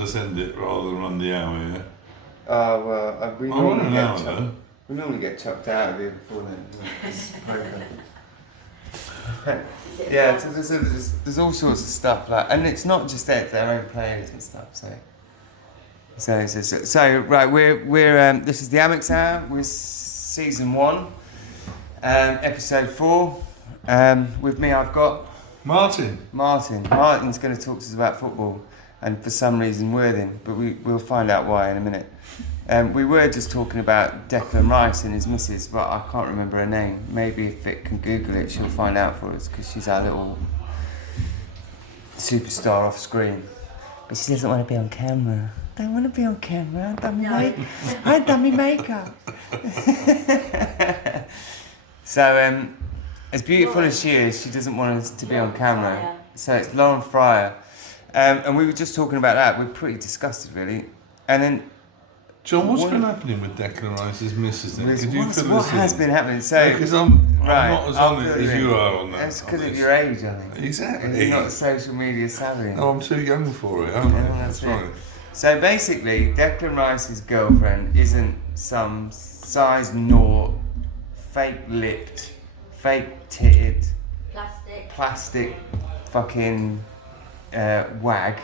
to send it rather than run the hour, yeah? Oh, well, we normally get chucked out of here before then. It's poker. Yeah, so there's all sorts of stuff like, and it's not just their own players and stuff. So right, we're this is the Amexhour. We're season 1, episode 4. With me, I've got Martin. Martin's going to talk to us about football, and for some reason Worthing, but we'll find out why in a minute. We were just talking about Declan Rice and his missus, but I can't remember her name. Maybe if Vic can Google it, she'll find out for us, because she's our little superstar off screen. But she doesn't want to be on camera. Don't want to be on camera. I've done my makeup. So, as beautiful as she is, she doesn't want us to be on camera. Fryer. So it's Lauren Fryer. And we were just talking about that. We're pretty disgusted, really. And then, John, what's been happening with Declan Rice's missus then? Could you fill what us has in? been happening? So, Because I'm right, not as I'll on it fill as you you in. are on that. That's because on of this. your age, I think. Exactly. You're not social media savvy. Oh, I'm too young for it, aren't I? Yeah, that's it. right. So basically, Declan Rice's girlfriend isn't some size 0, fake-lipped, fake-titted, plastic fucking wag.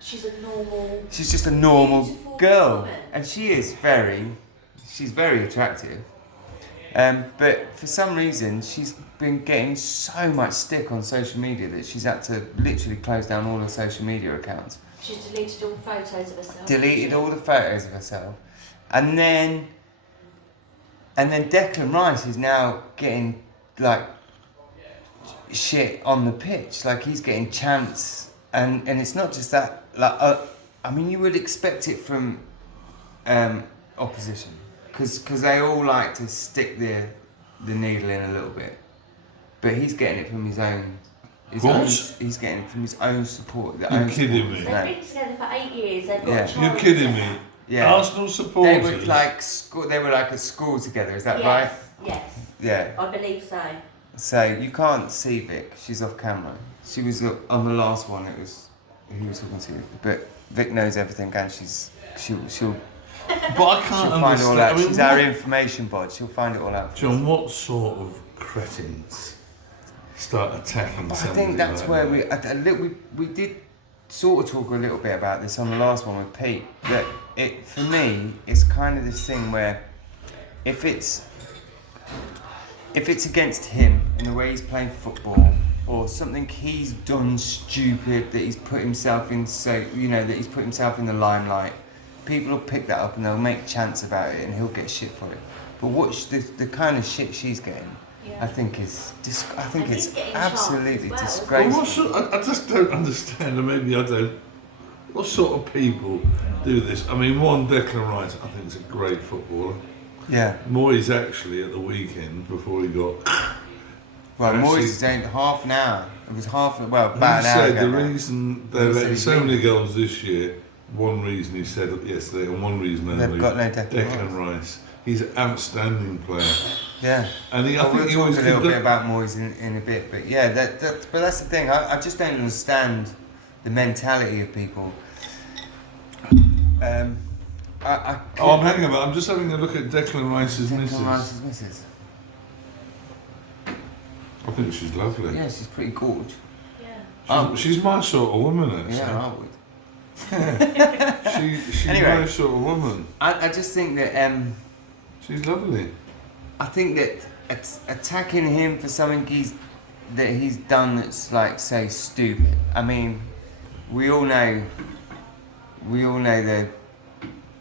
She's a normal. She's just a normal beautiful girl, woman. and she's very attractive. But for some reason, she's been getting so much stick on social media that she's had to literally close down all her social media accounts. She's deleted all photos of herself. Deleted all the photos of herself, and then Declan Rice is now getting like shit on the pitch. Like, he's getting chants, and it's not just that. Like, I mean, you would expect it from opposition, because they all like to stick the needle in a little bit, but he's getting it from his own. He's getting it from his own support. You're kidding me. They've been together for 8 years. They've got Yeah. a child You're kidding together. me. Yeah. Arsenal They supporters. were like they were like at school together. Is that right? Yes, Yeah. I believe so. So you can't see Vic. She's off camera. She was on the last one. It was who was talking to, but Vic knows everything, and she'll But I can't find it all understand. out. I mean, She's our information bod. She'll find it all out. John, what sort of cretins start attacking But I somebody think that's like where that? we did sort of talk a little bit about this on the last one with Pete. That it, for me, it's kind of this thing where if it's against him in the way he's playing football, or something he's done stupid that he's put himself in, that he's put himself in the limelight, people will pick that up and they'll make chants about it, and he'll get shit for it. But the kind of shit she's getting, I think it's absolutely well. disgraceful. I just don't understand, and maybe I don't. What sort of people do this? I mean, Declan Rice, I think, is a great footballer. Yeah. Moyes actually at the weekend before he got. Well, actually, Moyes is saying half an hour. It was about an hour he said ago. the reason they're He said letting he's so many leaving. goals this year, one reason he said yesterday, and one reason only. They've got no Declan Declan Rice. He's an outstanding player. Yeah. And I think We'll he talk always a little did bit about Moyes in a bit, but yeah, but that's the thing. I just don't understand the mentality of people. I'm hanging about. I'm just having a look at Declan Rice's missus. Declan Rice's missus. I think she's lovely. Yeah, she's pretty gorgeous. Yeah. She's my sort of woman, actually. Yeah, I would. She's Anyway. my sort of woman. I just think that She's lovely. I think that attacking him for something that he's done that's like, say, stupid. I mean, we all know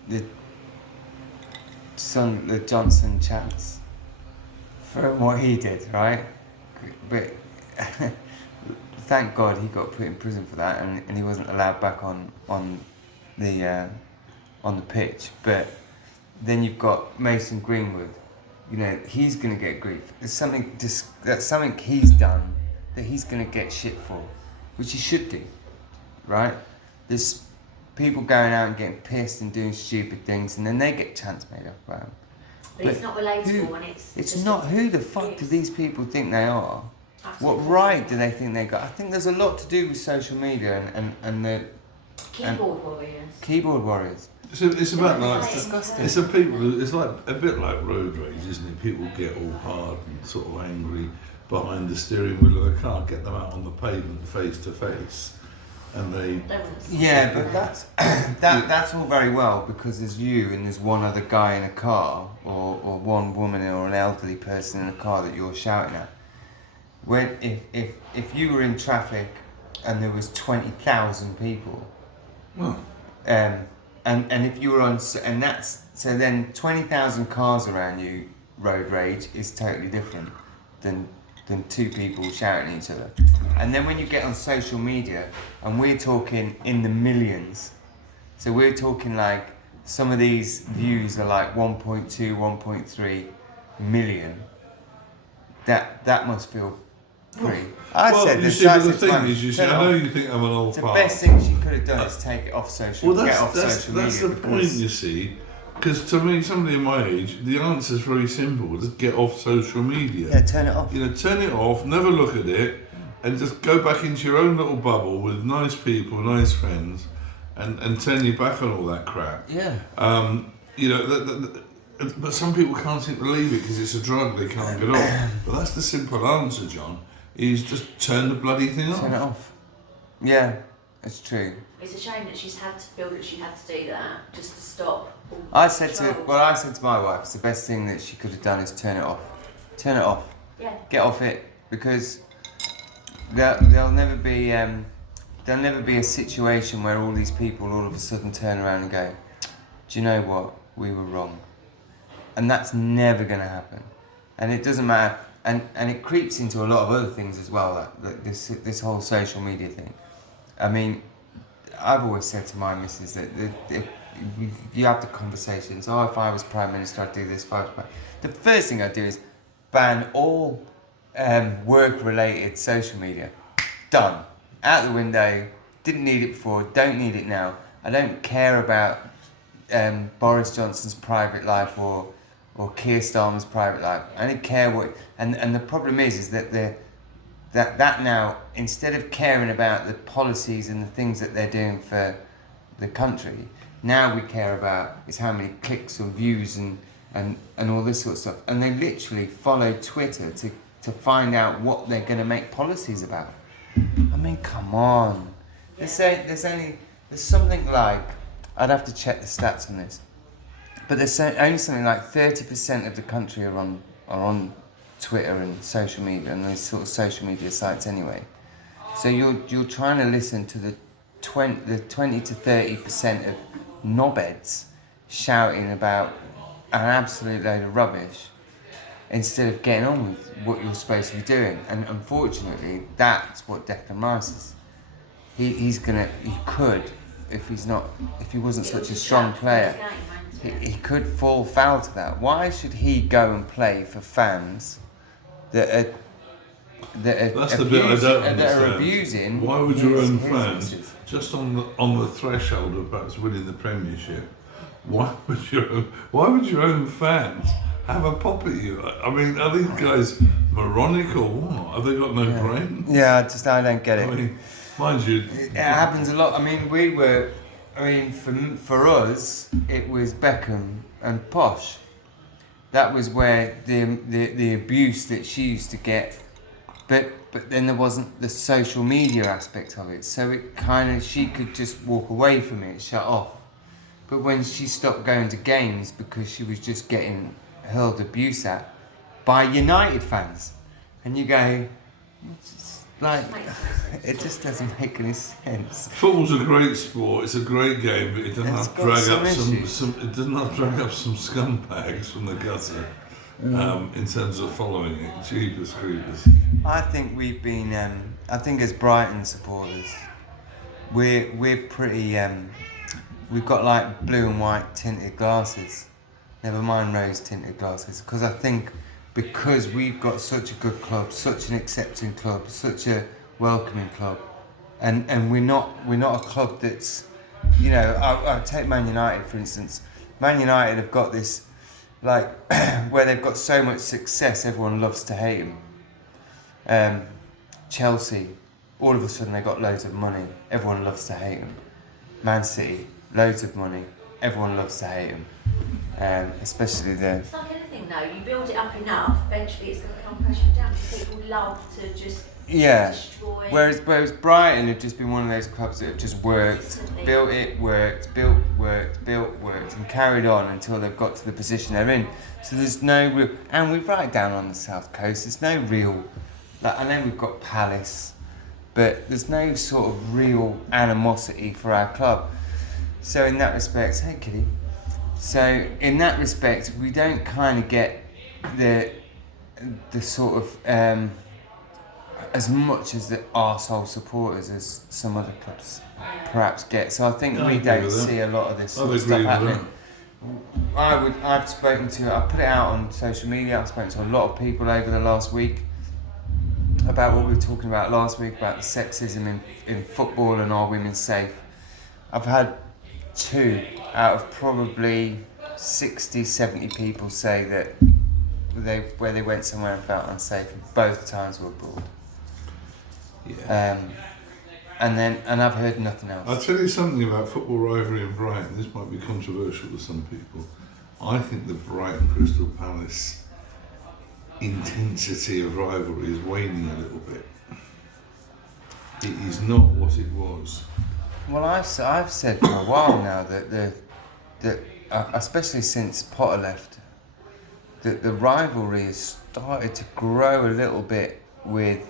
the Johnson chance for what he did, right? But thank God he got put in prison for that, and he wasn't allowed back on the pitch. But then you've got Mason Greenwood. You know, he's gonna get grief. That's something he's done that he's gonna get shit for, which he should do, right? There's people going out and getting pissed and doing stupid things, and then they get chants made up about him. But it's not relatable, and It's just not. Who the fuck do these people think they are? Absolutely. What right do they think they got? I think there's a lot to do with social media and Keyboard warriors. Keyboard warriors. It's about like It's disgusting. it's a people. It's like a bit like road rage, isn't it? People get all hard and sort of angry behind the steering wheel of the car, get them out on the pavement face to face, and they. Yeah, but that's all very well because there's you and there's one other guy in a car or one woman or an elderly person in a car that you're shouting at. When if you were in traffic and there was 20,000 people, Well, and if you were on and that's so then 20,000 cars around you, road rage is totally different than two people shouting at each other. And then when you get on social media, and we're talking in the millions, so we're talking like some of these views are like 1.2, 1.3 million. That must feel pretty. you see, but the thing is, you see, I know you think I'm an old the fart. best thing she could have done is take it off social. Well, get off that's social media. the point, you see. Because to me, somebody in my age, the answer is very simple: just get off social media. Yeah, turn it off. You know, turn it off, never look at it, and just go back into your own little bubble with nice people, nice friends, and turn your back on all that crap. Yeah. You know, but some people can't seem to leave it because it's a drug they can't get off. But that's the simple answer, John. Is just turn the bloody thing off. Turn it off. Yeah, it's true. It's a shame that she's had to feel that she had to do that just to stop. I said to my wife, it's the best thing that she could have done is turn it off. Turn it off. Yeah. Get off it because there'll never be a situation where all these people all of a sudden turn around and go, do you know what? We were wrong. And that's never going to happen. And it doesn't matter. And it creeps into a lot of other things as well, like this whole social media thing. I mean, I've always said to my missus that you have the conversations, oh, if I was Prime Minister, I'd do this, if I was the first thing I'd do is ban all work-related social media. Done. Out the window, didn't need it before, don't need it now. I don't care about Boris Johnson's private life or Keir Starmer's private life. I don't care what. And the problem is that that now, instead of caring about the policies and the things that they're doing for the country, now we care about is how many clicks or views and all this sort of stuff. And they literally follow Twitter to find out what they're going to make policies about. I mean, come on. There's something like, I'd have to check the stats on this, but there's only something like 30% of the country are on Twitter and social media and those sort of social media sites anyway. So you're trying to listen to the 20 to 30% of knobheads shouting about an absolute load of rubbish instead of getting on with what you're supposed to be doing. And unfortunately, that's what Declan Rice is. He could, if he wasn't such a strong player, he could fall foul to that. Why should he go and play for fans that are That's the bit I don't understand. that are abusing? Why would your own his fans, missus? just on the threshold of perhaps winning the Premiership, why would your own fans have a pop at you? I mean, are these guys moronic or what? Have they got no brain? Yeah, I don't get it. I mean, mind you, It happens a lot. I mean, for us, it was Beckham and Posh. That was where the abuse that she used to get, but then there wasn't the social media aspect of it. So it she could just walk away from it, shut off. But when she stopped going to games because she was just getting hurled abuse at by United fans, and you go, like, it just doesn't make any sense. football's a great sport. It's a great game, but it doesn't have to drag up some. It doesn't have to drag up some scumbags from the gutter in terms of following it. Jeepers creepers. I think we've been. I think as Brighton supporters, we're pretty. We've got like blue and white tinted glasses. Never mind rose tinted glasses, because I think. Because we've got such a good club, such an accepting club, such a welcoming club, and we're not a club that's, you know, I'll take Man United for instance. Man United have got this, like, where they've got so much success, everyone loves to hate them. Chelsea, all of a sudden they got loads of money, everyone loves to hate them. Man City, loads of money. Everyone loves to hate them, especially the. It's like anything though, you build it up enough, eventually it's going to come crashing down because people love to just destroy. Whereas Brighton have just been one of those clubs that have just worked, built, and carried on until they've got to the position they're in. So there's no real, and we're right down on the south coast. There's no real, like I know we've got Palace, but there's no sort of real animosity for our club. So in that respect, hey kitty. So in that respect, we don't kind of get the sort of as much as the arsehole supporters as some other clubs perhaps get. So I think we don't see a lot of this sort of stuff happening. I've spoken to, I put it out on social media, I've spoken to a lot of people over the last week about what we were talking about last week, about the sexism in football and are women safe. I've had 2 out of probably 60, 70 people say that where they went somewhere and felt unsafe, and both times were abroad. Yeah. And I've heard nothing else. I'll tell you something about football rivalry in Brighton. This might be controversial to some people. I think the Brighton Crystal Palace intensity of rivalry is waning a little bit. It is not what it was. Well, I've said for a while now that especially since Potter left, that the rivalry has started to grow a little bit with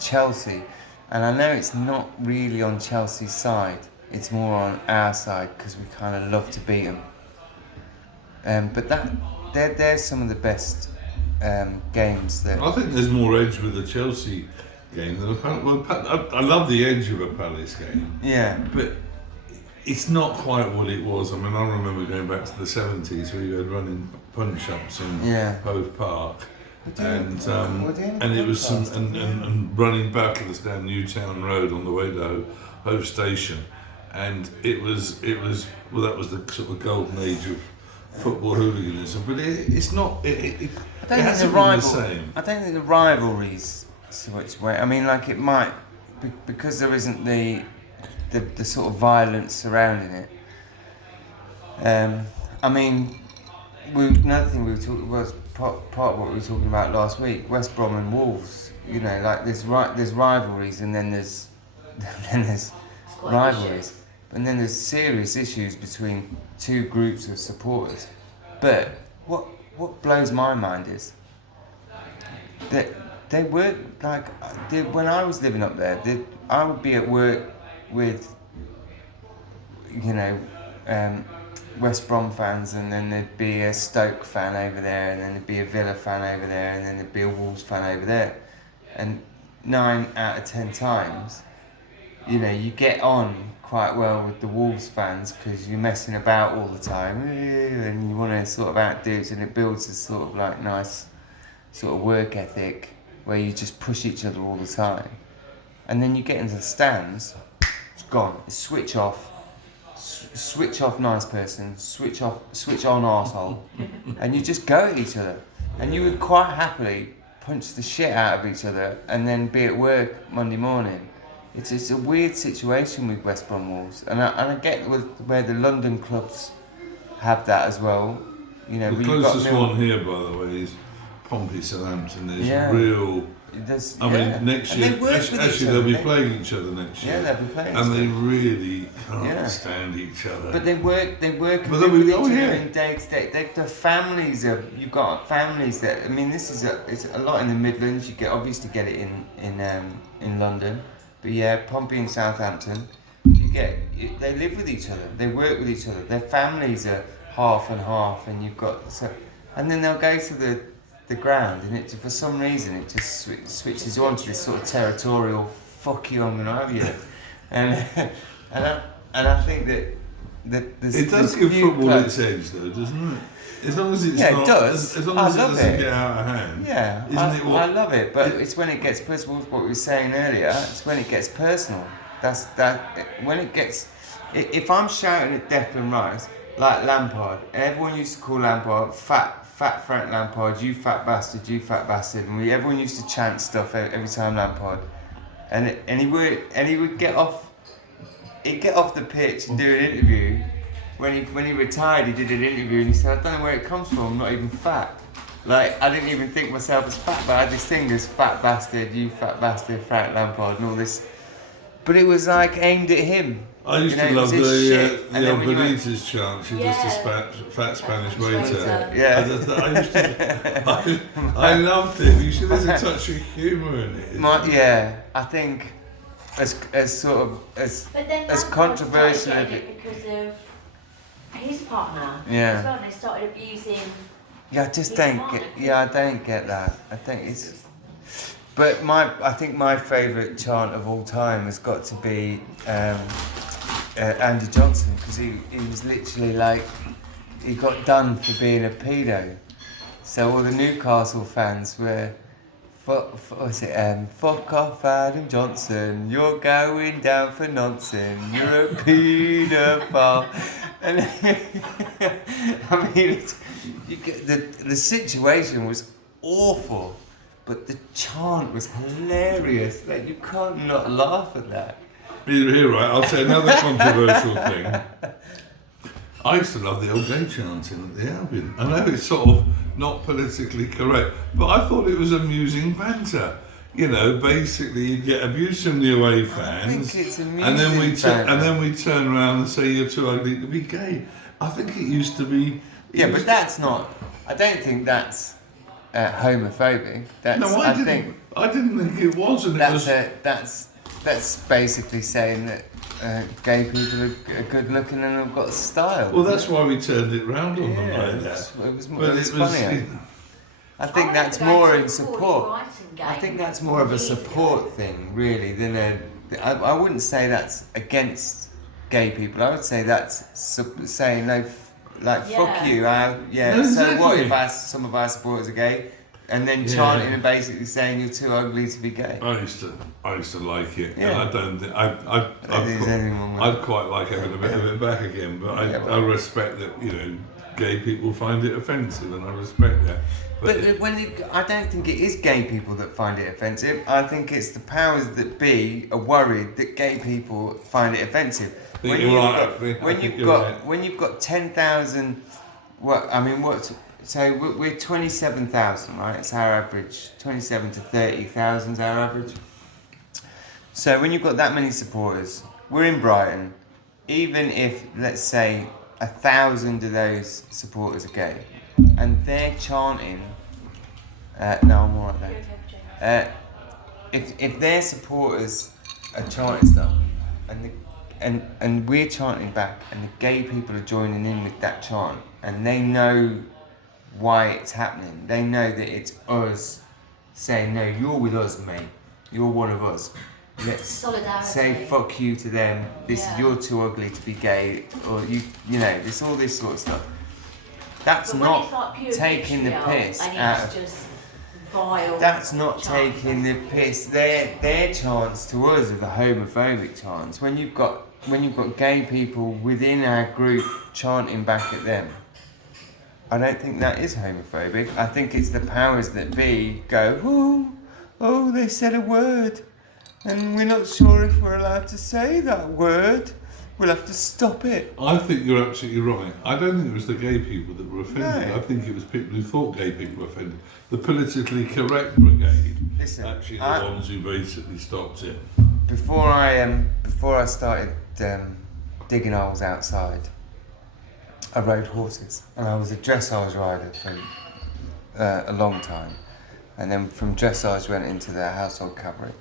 Chelsea. And I know it's not really on Chelsea's side, it's more on our side because we kind of love to beat them. But they're some of the best games that... I think there's more edge with the Chelsea game than a Palace. Well, I love the edge of a Palace game. Yeah. But it's not quite what it was. I mean, I remember going back to the 70s where you had running punch-ups in Hove Park. And it was and running battles down Newtown Road on the way to Hove Station, and it was well, that was the sort of golden age of football hooliganism. But it's not. It hasn't been the same. I don't think the rivalries so much way. I mean, like it might because there isn't the sort of violence surrounding it. I mean, another thing we were talking was. Part of what we were talking about last week, West Brom and Wolves. You know, like there's rivalries, and then there's rivalries, and then there's serious issues between 2 groups of supporters. But what blows my mind is that they work like when I was living up there. I would be at work with, you know. West Brom fans, and then there'd be a Stoke fan over there, and then there'd be a Villa fan over there, and then there'd be a Wolves fan over there. And 9 out of 10 times, you know, you get on quite well with the Wolves fans because you're messing about all the time, and you want to sort of outdo it, and it builds this sort of like nice sort of work ethic where you just push each other all the time. And then you get into the stands, it's gone, it's switch off nice person, switch on arsehole, and you just go at each other. And you would quite happily punch the shit out of each other and then be at work Monday morning. It's a weird situation with West Brom Wolves. And I get where the London clubs have that as well. You know, the closest one here, by the way, is Pompey Southampton. There's real... I mean, next year, actually they'll be playing each other next year. Yeah, they'll be playing. And they really can't stand each other. But they work with each other in day to day. The families you've got families that, I mean, it's a lot in the Midlands. You obviously get it in London. But yeah, Pompey and Southampton, they live with each other. They work with each other. Their families are half and half, and and then they'll go to the ground, and for some reason it just switches on to this sort of territorial fuck you, I'm gonna have you, and I think that it does give football its edge though, doesn't it? As long as it's it does. As long as it doesn't get out of hand. Yeah, I love it, but it's when it gets personal. What we were saying earlier, it's when it gets personal. When it gets. If I'm shouting at Declan Rice like Lampard, and everyone used to call Lampard fat Frank Lampard, you fat bastard, and everyone used to chant stuff every time Lampard, and he would get off. he'd get off the pitch and do an interview. When he retired, he did an interview and he said, I don't know where it comes from, I'm not even fat. Like, I didn't even think myself as fat, but I had this thing as fat bastard, you fat bastard, Frank Lampard and all this. But it was like aimed at him. I used to love the Benitez chant. She does the fat Spanish waiter. Yeah. I loved it. You see, there's a touch of humour in it. I think as sort of as controversial as it because of his partner. Yeah. As well, and they started abusing. Yeah, I just don't get. Yeah, I don't get that. I think it's. But I think my favourite chant of all time has got to be Andy Johnson, because he was literally like, he got done for being a pedo. So all the Newcastle fans were, fuck off Adam Johnson, you're going down for nonsense, you're a paedophile. And I mean, the situation was awful. But the chant was hilarious. Like, you can't not laugh at that. Here, right, I'll say another controversial thing. I used to love the old gay chanting at the Albion. I know it's sort of not politically correct, but I thought it was amusing banter. You know, basically you get abuse from the away fans, I think it's amusing and then we banter. turn around and say you're too ugly to be gay. I think it used to be. Yeah, but that's not. I don't think that's homophobic. That's, no, I didn't think it was, and that's basically saying that gay people are good looking and have got style. Well, that's why we turned it round on them like that. It was funny. I think that's more in support. I think that's more of a support thing, really, than I wouldn't say that's against gay people. I would say that's saying no. Like, fuck you, no, exactly. So what if some of our supporters are gay? And then chanting and basically saying you're too ugly to be gay. I used to like it, yeah. and I don't think I'd quite like having a bit of it back again. But I respect that, you know, gay people find it offensive, and I respect that. But I don't think it is gay people that find it offensive. I think it's the powers that be are worried that gay people find it offensive. When you've got 10,000, so we're 27,000, right? It's our average. 27 to 30,000 is our average. So when you've got that many supporters, we're in Brighton. Even if, let's say, 1,000 of those supporters are gay, and they're chanting, no, I'm alright there. If their supporters are chanting stuff, and we're chanting back, and the gay people are joining in with that chant, and they know why it's happening. They know that it's us saying, no, you're with us, mate. You're one of us. Let's say fuck you to them. You're too ugly to be gay, or you know, it's all this sort of stuff. That's not taking the piss out of. That's not taking the piss. Their chants to us are the homophobic chants. When you've got gay people within our group chanting back at them, I don't think that is homophobic. I think it's the powers that be go, oh, they said a word, and we're not sure if we're allowed to say that word. We'll have to stop it. I think you're absolutely right. I don't think it was the gay people that were offended. No. I think it was people who thought gay people were offended. The politically correct brigade, actually the ones who basically stopped it. Before I started digging holes outside, I rode horses, and I was a dressage rider for a long time, and then from dressage went into the household cavalry.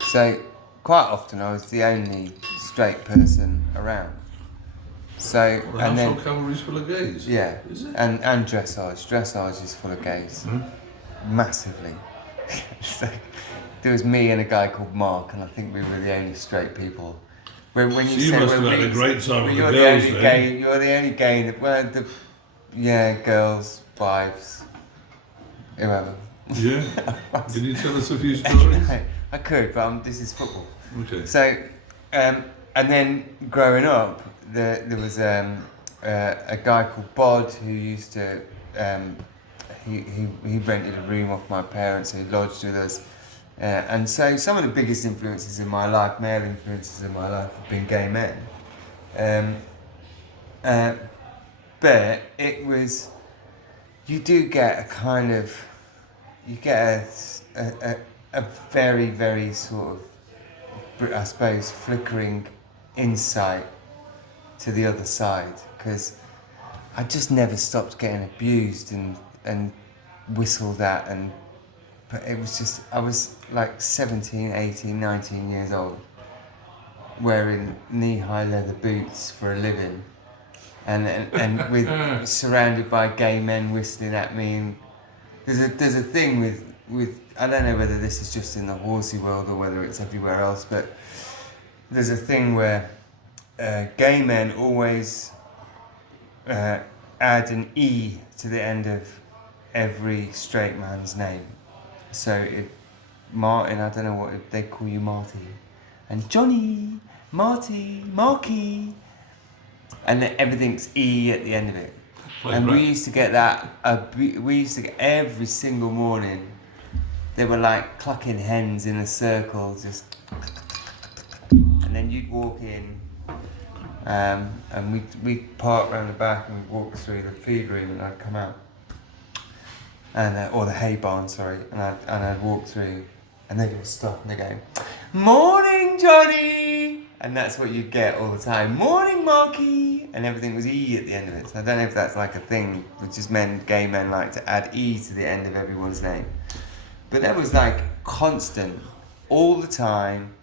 So quite often I was the only straight person around. So the household cavalry's full of gays. Yeah, is it? and dressage. Dressage is full of gays, massively. So there was me and a guy called Mark, and I think we were the only straight people. When you you say must have had a great time with the girls then. You're the only gay. Girls, wives, whoever. Yeah. Can you tell us a few stories? I could, but this is football. Okay. So, and then growing up, there was a guy called Bod who used to. He rented a room off my parents, and he lodged with us. And so some of the biggest influences in my life, male influences in my life, have been gay men. But it was, you do get a kind of, you get a very, very sort of, I suppose, flickering insight to the other side, because I just never stopped getting abused and whistled at, and but it was just, I was like 17, 18, 19 years old, wearing knee-high leather boots for a living, and with surrounded by gay men whistling at me. And there's a thing with I don't know whether this is just in the horsey world or whether it's everywhere else, but there's a thing where gay men always add an E to the end of every straight man's name. So Martin, I don't know what they call you, Marty, and Johnny, Marty, Marky, and then everything's E at the end of it. And we used to get that. We used to get every single morning. They were like clucking hens in a circle, just, and then you'd walk in, and we'd park around the back and we'd walk through the feed room, and I'd come out, and or the hay barn, sorry, and I'd walk through, and they'd all stop and they'd go, "Morning, Johnny," and that's what you'd get all the time. "Morning, Marky," and everything was E at the end of it. So I don't know if that's like a thing, which is gay men like to add E to the end of everyone's name. But that was like constant, all the time,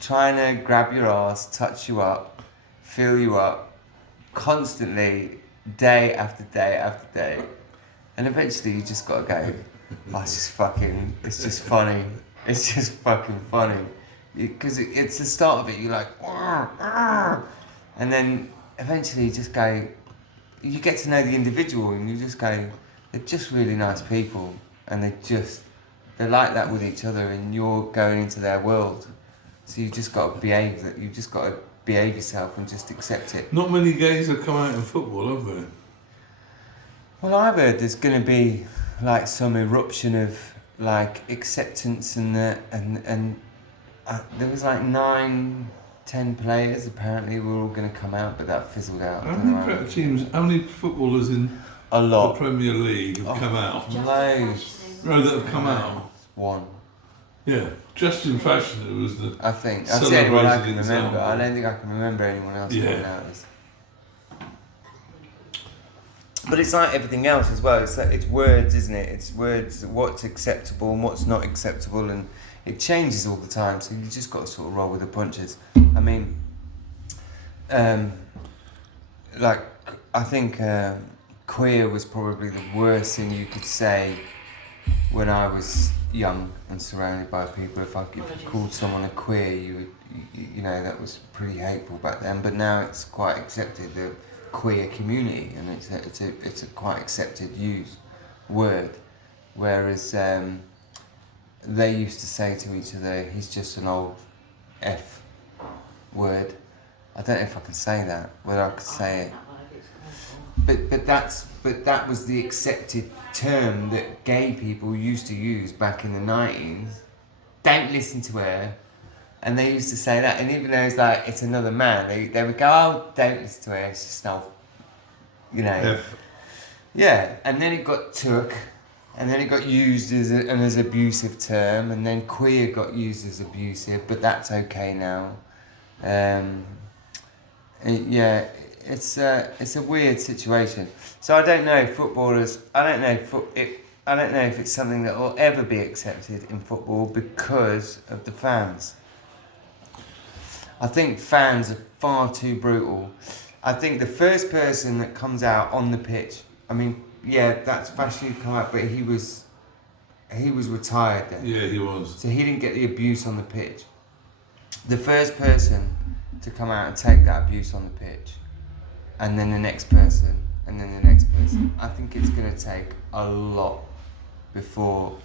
trying to grab your ass, touch you up, fill you up, constantly, day after day after day. And eventually you just gotta go, "Oh, it's just funny. It's just fucking funny." Because it's the start of it, you're like, "Arr, arr." And then eventually you just go, you get to know the individual, and you just go, they're just really nice people, and they're like that with each other, and you're going into their world. So you just got to behave yourself and just accept it. Not many gays have come out in football, have there? Well, I've heard there's going to be like some eruption of like acceptance, and there was like 9-10 players apparently were all going to come out, but that fizzled out. How many footballers in a lot. The Premier League have come out? Loads. No, that have come out. One. Yeah, just in fashion it was the. I think that's the only one I can remember. example. I don't think I can remember anyone else coming out. But it's like everything else as well. It's words, isn't it? It's words. What's acceptable and what's not acceptable, and it changes all the time. So you just got to sort of roll with the punches. I mean, like I think queer was probably the worst thing you could say when I was young and surrounded by people. If you called someone a queer, you that was pretty hateful back then. But now it's quite accepted, the queer community, and it's a quite accepted used word. Whereas they used to say to each other, "He's just an old F word." I don't know if I can say that, whether I could say it. But that was the accepted term that gay people used to use back in the 90s. "Don't listen to her," and they used to say that. And even though it's like it's another man, they would go, "Oh, don't listen to her. It's just an old," F. Yeah, and then it got took, and then it got used as an abusive term, and then queer got used as abusive, but that's okay now. It's a weird situation. So I don't know footballers. I don't know if it's something that will ever be accepted in football because of the fans. I think fans are far too brutal. I think the first person that comes out on the pitch. I mean, yeah, that's Fashion come out, but he was retired then. Yeah, he was. So he didn't get the abuse on the pitch. The first person to come out and take that abuse on the pitch, and then the next person, and then the next person. I think it's going to take a lot before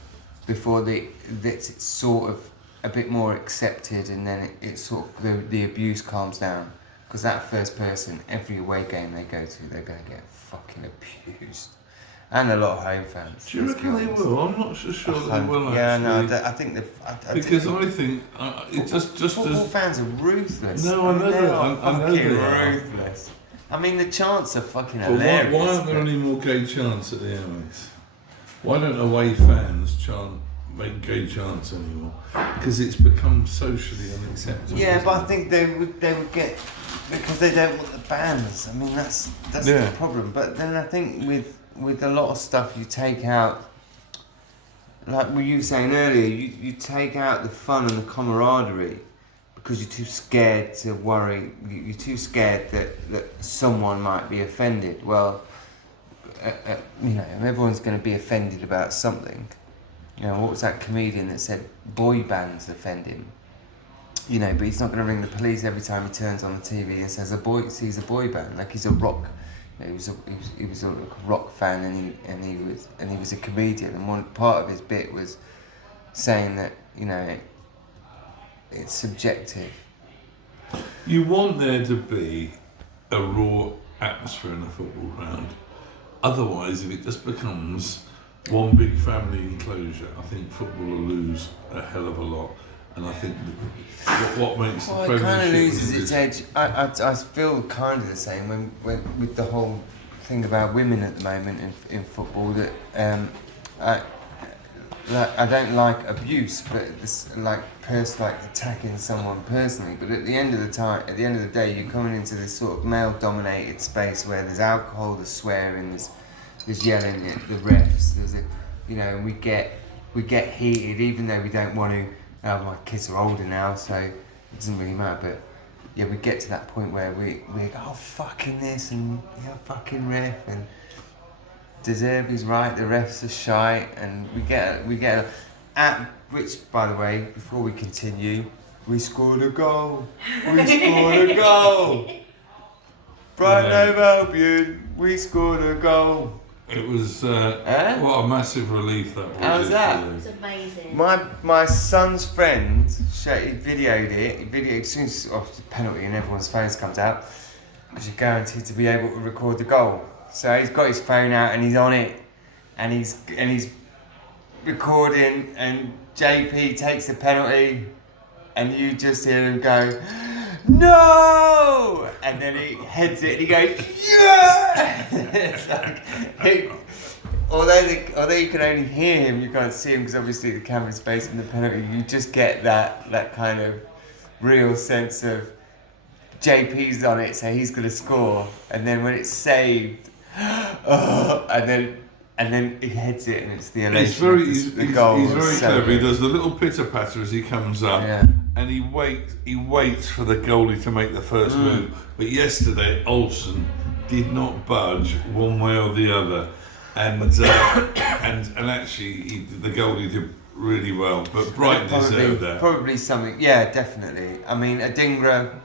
it's sort of a bit more accepted, and then it sort of the abuse calms down. Because that first person, every away game they go to, they're going to get fucking abused. And a lot of home fans. Do you reckon they will? I'm not so sure they will actually. Yeah, no, I think they've... Because I think it's just football as... fans are ruthless. No, I know they that. are I know fucking they are. ruthless. I mean, the chants are fucking But hilarious. why aren't there any more gay chants at the Amex? Why don't away fans make gay chants anymore? Because it's become socially unacceptable. Yeah, but I think they would get, because they don't want the bans. I mean, that's the problem. But then I think with a lot of stuff you take out, like what you were saying earlier, you take out the fun and the camaraderie because you're too scared to worry. You're too scared that someone might be offended. Well, you know, everyone's going to be offended about something. You know, what was that comedian that said boy bands offend him? You know, but he's not going to ring the police every time he turns on the TV and sees a boy band, like he's a rock. You know, he was a rock fan, and he was a comedian, and one part of his bit was saying that, you know, it's subjective. You want there to be a raw atmosphere in a football ground. Otherwise, if it just becomes one big family enclosure, I think football will lose a hell of a lot. And I think what makes the Premiership... It kind of loses its edge. I feel kind of the same when with the whole thing about women at the moment in football, that I don't like abuse, but this like attacking someone personally. But at the end of the day, you're coming into this sort of male-dominated space where there's alcohol, there's swearing, there's yelling at the refs. And we get heated, even though we don't want to. My kids are older now, so it doesn't really matter. But yeah, we get to that point where we go, oh, fucking this, and yeah, fucking ref, and De Zerbi's right, the refs are shite, and we get at which, by the way, before we continue, we scored a goal. Brighton Hove Albion, we scored a goal. It was what a massive relief that was. How was that? It was amazing. My son's friend, he videoed it. As soon as the penalty and everyone's phones comes out, because you're guaranteed to be able to record the goal. So he's got his phone out and he's on it, and he's recording. And JP takes the penalty, and you just hear him go, "No!" And then he heads it and he goes, "Yeah!" It's like, although you can only hear him, you can't see him because obviously the camera's facing the penalty. You just get that kind of real sense of JP's on it, so he's gonna score. And then when it's saved, and then he heads it, and it's the elation. He's very clever. He does the little pitter patter as he comes up. Yeah. And he waits for the goalie to make the first move. But yesterday, Olsen did not budge one way or the other, and actually the goalie did really well. But Brighton deserved that. Probably something. Yeah, definitely. I mean, Adingra,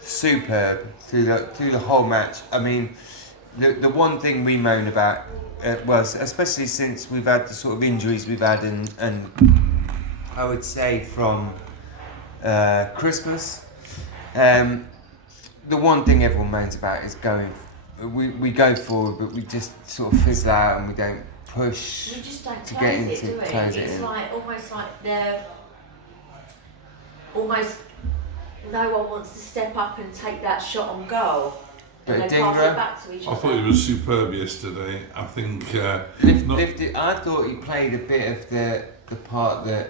superb through the whole match. I mean, the one thing we moan about was, especially since we've had the sort of injuries we've had, and I would say from Christmas. The one thing everyone moans about is we go forward, but we just sort of fizzle out and we don't push We just don't to close get it, into do we? close it It's in. like almost like they're almost no one wants to step up and take that shot on goal. But And they pass Adingra, it back to each I other. thought he was superb yesterday. I think lifted. I thought he played a bit of the part that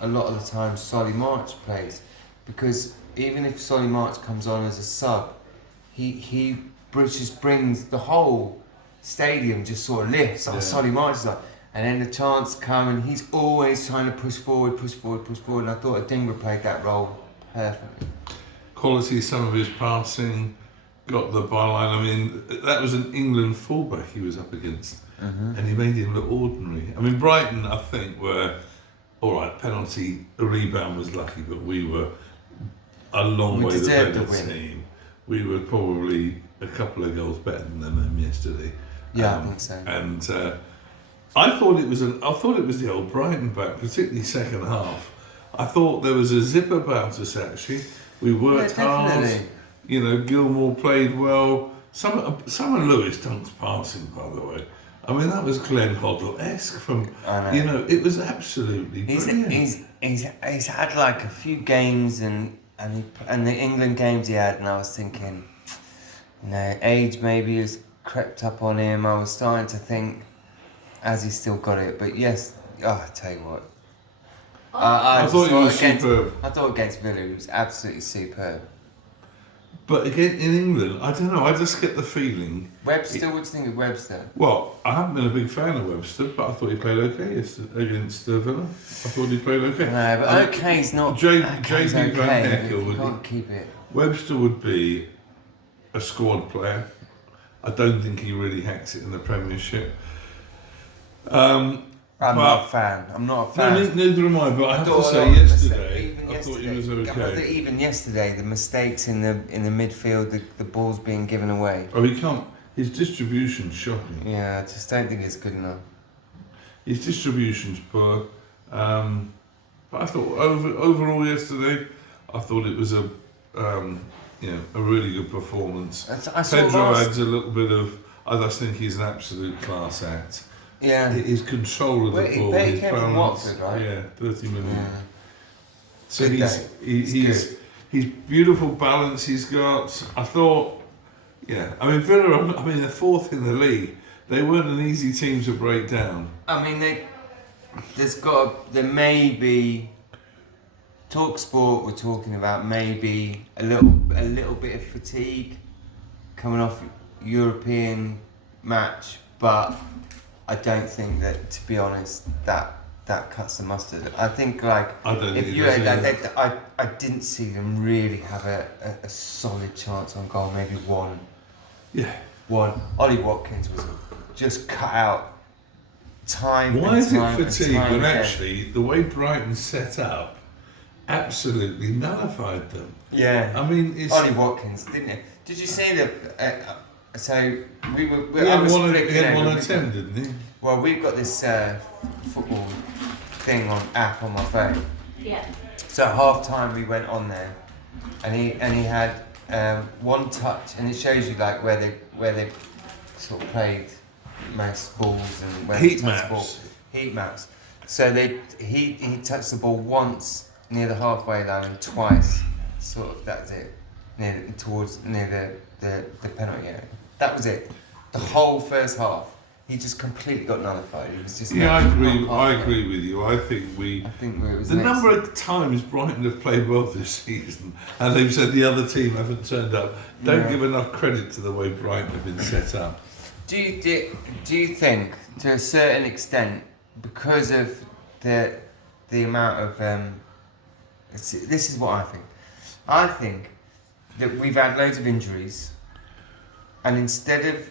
a lot of the time Solly March plays, because even if Solly March comes on as a sub, he just brings the whole stadium just sort of lifts. Oh, Solly March is like, and then the chants come, and he's always trying to push forward. And I thought Adingra played that role perfectly. quality, some of his passing, got the byline. I mean, that was an England fullback he was up against, and he made him look ordinary. I mean, Brighton, I think, were all right. Penalty, the rebound was lucky, but we were a long way the better team. We were probably a couple of goals better than them yesterday. Yeah, I think so. And I thought it was the old Brighton back, particularly second half. I thought there was a zip about us actually. We worked hard. You know, Gilmore played well. Some of Lewis Dunk's passing, by the way. I mean, that was Glenn Hoddle-esque from, I know. you know, it was absolutely brilliant. He's had like a few games and the England games he had, and I was thinking, you know, age maybe has crept up on him. I was starting to think, has he still got it? But yes, I tell you what. I thought he was superb. I thought against Villa he was absolutely superb. But again, in England, I don't know, I just get the feeling... Webster, what do you think of Webster? Well, I haven't been a big fan of Webster, but I thought he played okay against Villa. I thought he played okay. No, but okay's not... JB okay, Van Heckel you can't keep it. Webster would be a squad player. I don't think he really hacks it in the Premiership. I'm not a fan. No, neither am I. But I have to say, yesterday, I thought he was okay. Even yesterday, the mistakes in the midfield, the balls being given away. Oh, he can't. His distribution's shocking. Yeah, I just don't think it's good enough. His distribution's poor. But I thought overall yesterday, I thought it was a really good performance. Pedro adds a little bit of. I just think he's an absolute class act. Yeah. His control of the ball, his came balance. From Watford, right? Yeah, 30 million. Yeah. So he's beautiful balance he's got. I thought, I mean Villa. I mean they're fourth in the league. They weren't an easy team to break down. I mean there may be. TalkSport were talking about maybe a little bit of fatigue coming off European match, but I don't think that, to be honest, that cuts the mustard. I think I didn't see them really have a solid chance on goal. Maybe one. Yeah. One. Ollie Watkins was just cut out. Why is it fatigue when actually the way Brighton set up absolutely nullified them? Yeah. I mean, it's Ollie Watkins, didn't it? Did you see the? So we were. He had one attempt, didn't he? Well, we've got this football thing app on my phone. Yeah. So at half time we went on there, and he had one touch, and it shows you like where they sort of played most balls and where heat they touched the ball. maps. Heat maps. So he touched the ball once near the halfway line and twice, sort of that's it, near the penalty area. That was it. The whole first half, he just completely got nullified. It was just I agree with you. I think the number of times Brighton have played well this season, and they've said the other team haven't turned up. Don't give enough credit to the way Brighton have been set up. Do you think, to a certain extent, because of the amount of this is what I think. I think that we've had loads of injuries, and instead of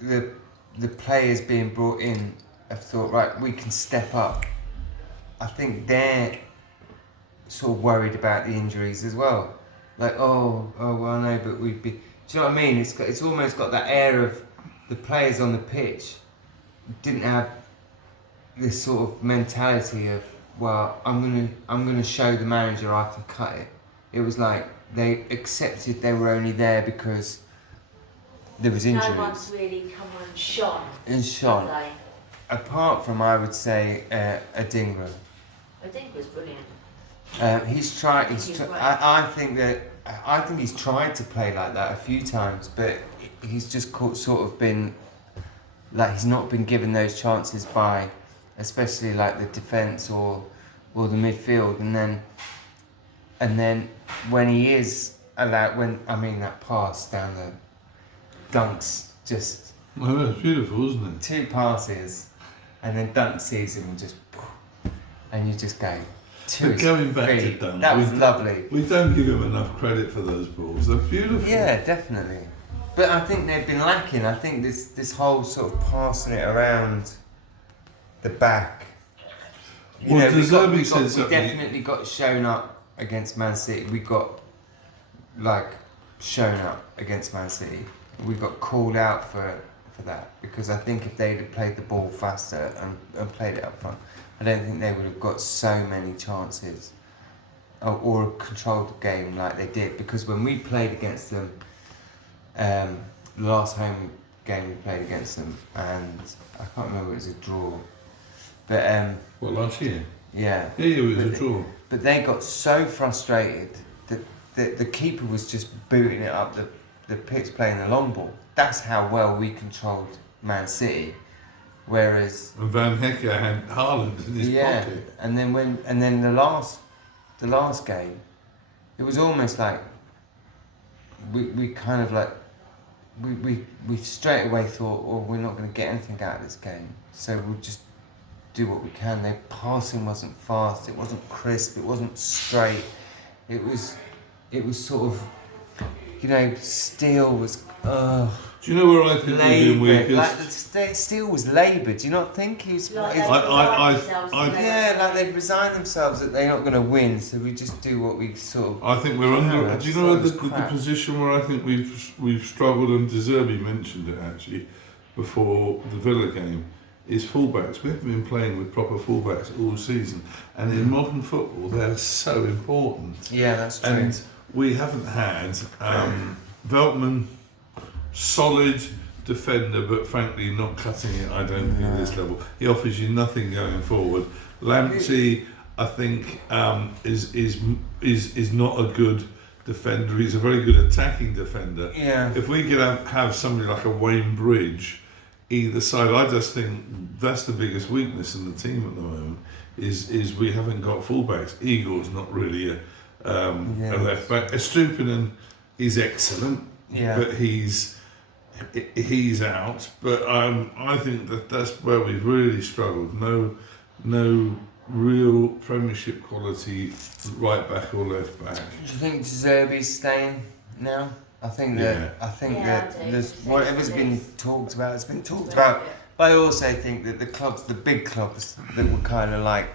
the players being brought in, have thought, right, we can step up. I think they're sort of worried about the injuries as well. Like, well, no, but we'd be. Do you know what I mean? It's almost got that air of the players on the pitch didn't have this sort of mentality of, well, I'm gonna show the manager I can cut it. It was like they accepted they were only there because there was injuries. No one's really come and shone. Apart from, I would say, Adingra. Adingra's brilliant. He's tried. I think he's tried to play like that a few times, but he's just sort of been like he's not been given those chances by, especially like the defence or the midfield, and then when he is allowed, that pass down the dunks just. Well, that's beautiful, isn't it? 2 passes, and then Dunk sees him and just, and you just go. But going back to Dunk, that was lovely. We don't give him enough credit for those balls. They're beautiful. Yeah, definitely. But I think they've been lacking. I think this whole sort of passing it around the back. We definitely got shown up against Man City. We got shown up against Man City. We got called out for that, because I think if they'd have played the ball faster and played it up front, I don't think they would have got so many chances or controlled the game like they did. Because when we played against them last home game we played against them, and I can't remember, it was a draw. But What, last year? yeah. Yeah, it was a draw. But they got so frustrated that the keeper was just booting it up the pitch playing the long ball. That's how well we controlled Man City. Whereas And Van Hecker had Haaland in his pocket. and then the last game, it was almost like we kind of like we straight away thought, well, we're not going to get anything out of this game, so we'll just do what we can. Their passing wasn't fast, it wasn't crisp, it wasn't straight. It was sort of, you know, steel was Do you know where I think we've been weakest? like the steel was laboured. Do you not think he was? Like Like they resigned themselves that they're not going to win, so we just do what we sort of. I think we're under. Do you know the position where I think we've struggled, and De Zerbi mentioned it actually before the Villa game, is fullbacks. We haven't been playing with proper fullbacks all season, and in modern football they're so important. Yeah, that's true. And we haven't had Veltman, solid defender, but frankly not cutting it. I don't think at this level. He offers you nothing going forward. Lamptey, I think, is not a good defender. He's a very good attacking defender. Yeah. If we could have somebody like a Wayne Bridge either side, I just think that's the biggest weakness in the team at the moment. Is we haven't got fullbacks. Eagle's not really a left back. Estupinan is excellent, but he's out. But I think that's where we've really struggled. No real Premiership quality right back or left back. Do you think Zerbi's staying now? I think that there's whatever's been talked about has been talked about. But I also think that the big clubs that were kind of like,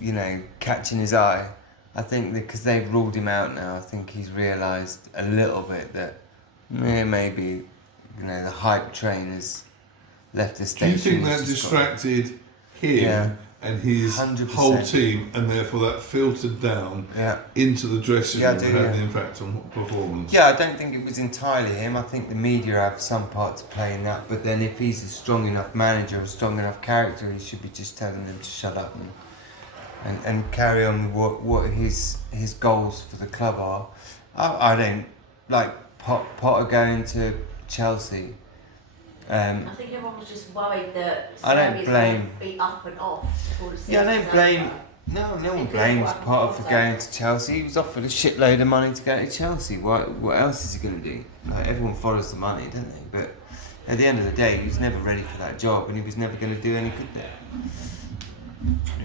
you know, catching his eye, I think that because they've ruled him out now, I think he's realised a little bit that maybe, you know, the hype train has left the station. Do you think that distracted him and his 100%. whole team, and therefore that filtered down into the dressing room and had an impact on performance? Yeah, I don't think it was entirely him. I think the media have some part to play in that. But then if he's a strong enough manager, a strong enough character, he should be just telling them to shut up and carry on with what his goals for the club are. I don't like Potter going to Chelsea. I think everyone was just worried that I don't blame. Going to be up and off before the season. Yeah, I don't blame. No one blames Potter for going to Chelsea. He was offered a shitload of money to go to Chelsea. What else is he going to do? Like, everyone follows the money, don't they? But at the end of the day, he was never ready for that job, and he was never going to do any good there.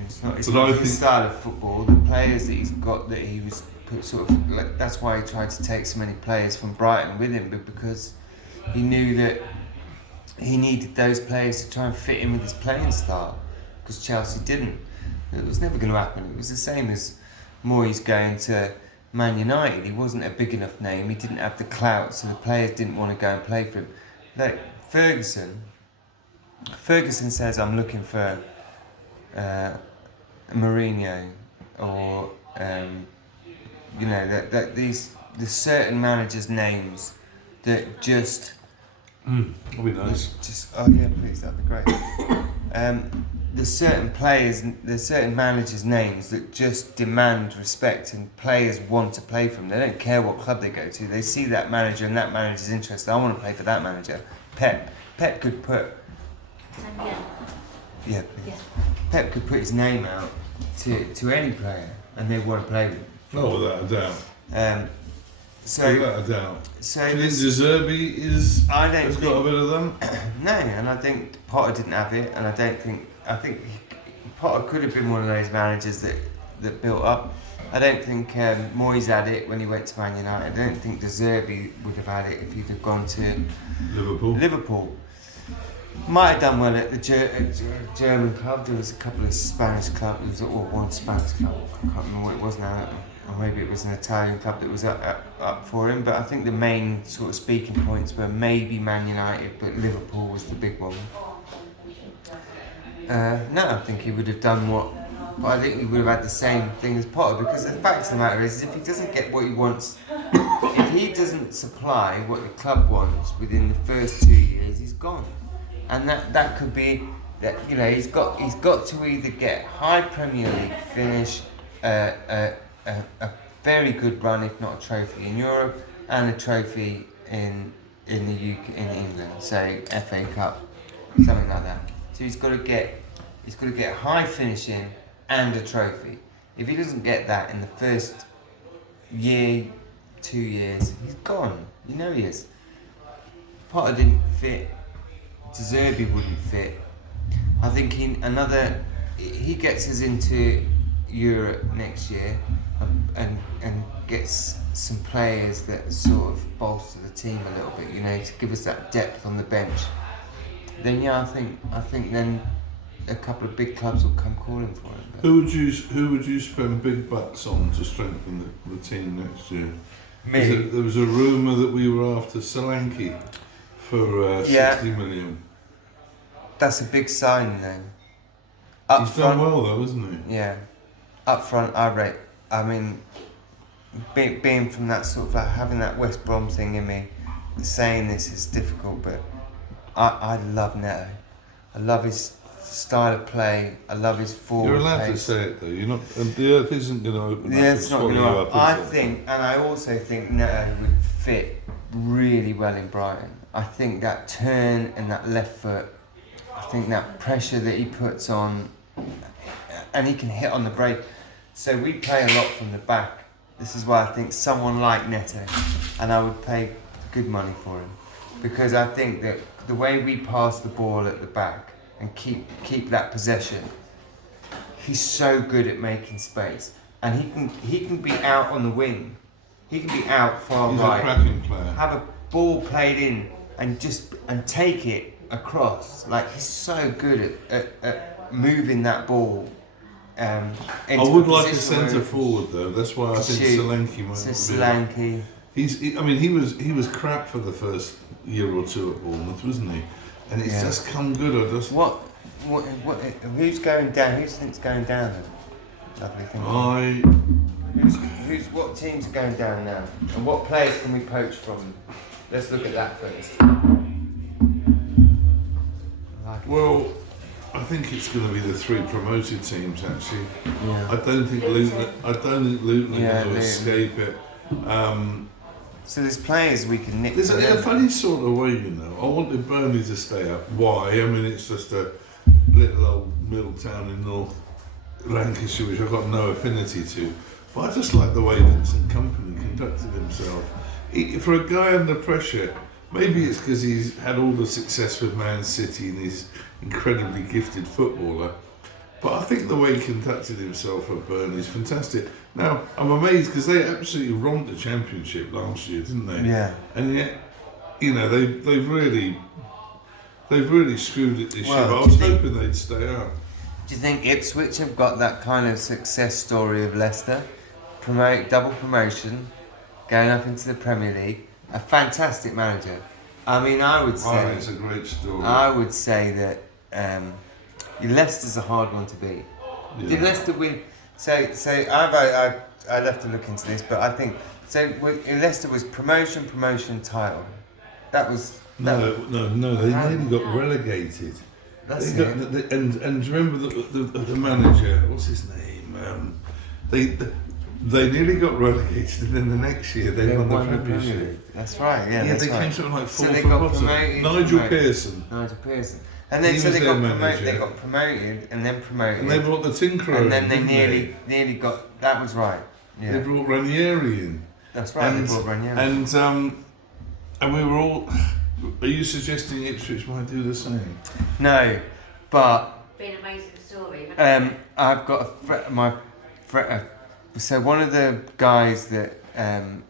It's not his style of football. The players that he's got, that he was put sort of like, that's why he tried to take so many players from Brighton with him, but because he knew that he needed those players to try and fit in with his playing style, because Chelsea didn't. It was never going to happen. It was the same as Moyes going to Man United. He wasn't a big enough name. He didn't have the clout, so the players didn't want to go and play for him. Like Ferguson says, I'm looking for Mourinho, or you know, that there's certain managers' names that just. That'd be nice. Please, that'd be great. There's certain managers' names that just demand respect, and players want to play for them. They don't care what club they go to. They see that manager and that manager's interested. I want to play for that manager. Pep could put. Yeah. Pep could put his name out to any player, and they want to play with him. Oh, without a doubt. Without a doubt. So do you think De Zerbi has got a bit of them? No, and I think Potter didn't have it, and I think Potter could have been one of those managers that built up. I don't think Moyes had it when he went to Man United. I don't think De Zerbi would have had it if he'd have gone to Liverpool. Might have done well at the German club. There was a couple of Spanish clubs, or one Spanish club. I can't remember what it was now. Or maybe it was an Italian club that was up for him. But I think the main sort of speaking points were maybe Man United, but Liverpool was the big one. No, I think he would have done but I think he would have had the same thing as Potter, because the fact of the matter is, if he doesn't get what he wants if he doesn't supply what the club wants within the first 2 years, he's gone. And that could be that, you know, he's got to either get high Premier League finish, a very good run, if not a trophy in Europe, and a trophy in the UK, in England, so FA Cup, something like that. So he's got to get high finishing and a trophy. If he doesn't get that in the first year, 2 years, he's gone. You know he is. Potter didn't fit. De Zerbi wouldn't fit. I think he gets us into Europe next year and gets some players that sort of bolster the team a little bit, you know, to give us that depth on the bench. Then yeah, I think then a couple of big clubs will come calling for him. But Who would you spend big bucks on to strengthen the team next year? me, There was a rumour that we were after Solanke for 60 million. that's a big sign though. Up He's front, done well though, hasn't he? yeah. Up front, I mean, being from that sort of, like, having that West Brom thing in me, saying this is difficult, but I love Neto. I love his style of play. I love his forward You're allowed to pace. say it though. You're not. And the earth isn't going to open up. Yeah, and it's not swallow going you to. up, I is it? think, and I also think Neto would fit really well in Brighton. I think that turn and that left foot, I think that pressure that he puts on, and he can hit on the break. So we play a lot from the back. This is why I think someone like Neto, and I would pay good money for him, because I think that the way we pass the ball at the back and keep that possession, he's so good at making space, and he can be out on the wing, he can be out far He's right, a cracking player. have a ball played in, and take it across. Like, he's so good at moving that ball. I would like a position where centre forward though. That's why I think shoot. Solanke might So be. Solanke. I mean, he was crap for the first year or two at Bournemouth, wasn't he? And it's Yeah. just come good. Who's going down? Who do you think's going down then? Lovely thing. What teams are going down now? And what players can we poach from? Let's look at that first. Well, I think it's going to be the 3 promoted teams actually. Yeah. I don't think Luton are going to Luton. escape it. So there's players we can nick. There's from in a them. funny sort of way, you know. I wanted Burnley to stay up. Why? I mean, it's just a little old middle town in North Lancashire, which I've got no affinity to. But I just like the way Vincent Kompany conducted himself. For a guy under pressure, maybe it's because he's had all the success with Man City and he's incredibly gifted footballer. But I think the way he conducted himself at Burnley is fantastic. Now, I'm amazed because they absolutely romped the Championship last year, didn't they? Yeah. And yet, you know, they've really screwed it this year. But I do was you think- hoping they'd stay up. Do you think Ipswich have got that kind of success story of Leicester? Double promotion, going up into the Premier League. A fantastic manager. I mean, I would say. It's a great story. I would say that Leicester's a hard one to beat. Yeah. Did Leicester win? So I'd have to look into this, but I think so. Leicester was promotion, title. That was No, they nearly got relegated. That's They it. got, and remember the manager, what's his name? They nearly got relegated, and then the next year they won the Premiership. League. That's right. Yeah, that's They right. came something like So fourth they from got bottom. promoted. Nigel Pearson. Nigel Pearson. And then He so was they their got promoted. manager. They got promoted and then promoted. And they brought the Tinkerer and then in, they didn't nearly got. That was right. They Yeah, brought Ranieri in. that's right. They brought Ranieri. And we were all. Are you suggesting Ipswich might do the same? No, but Been an amazing story. I've got so one of the guys that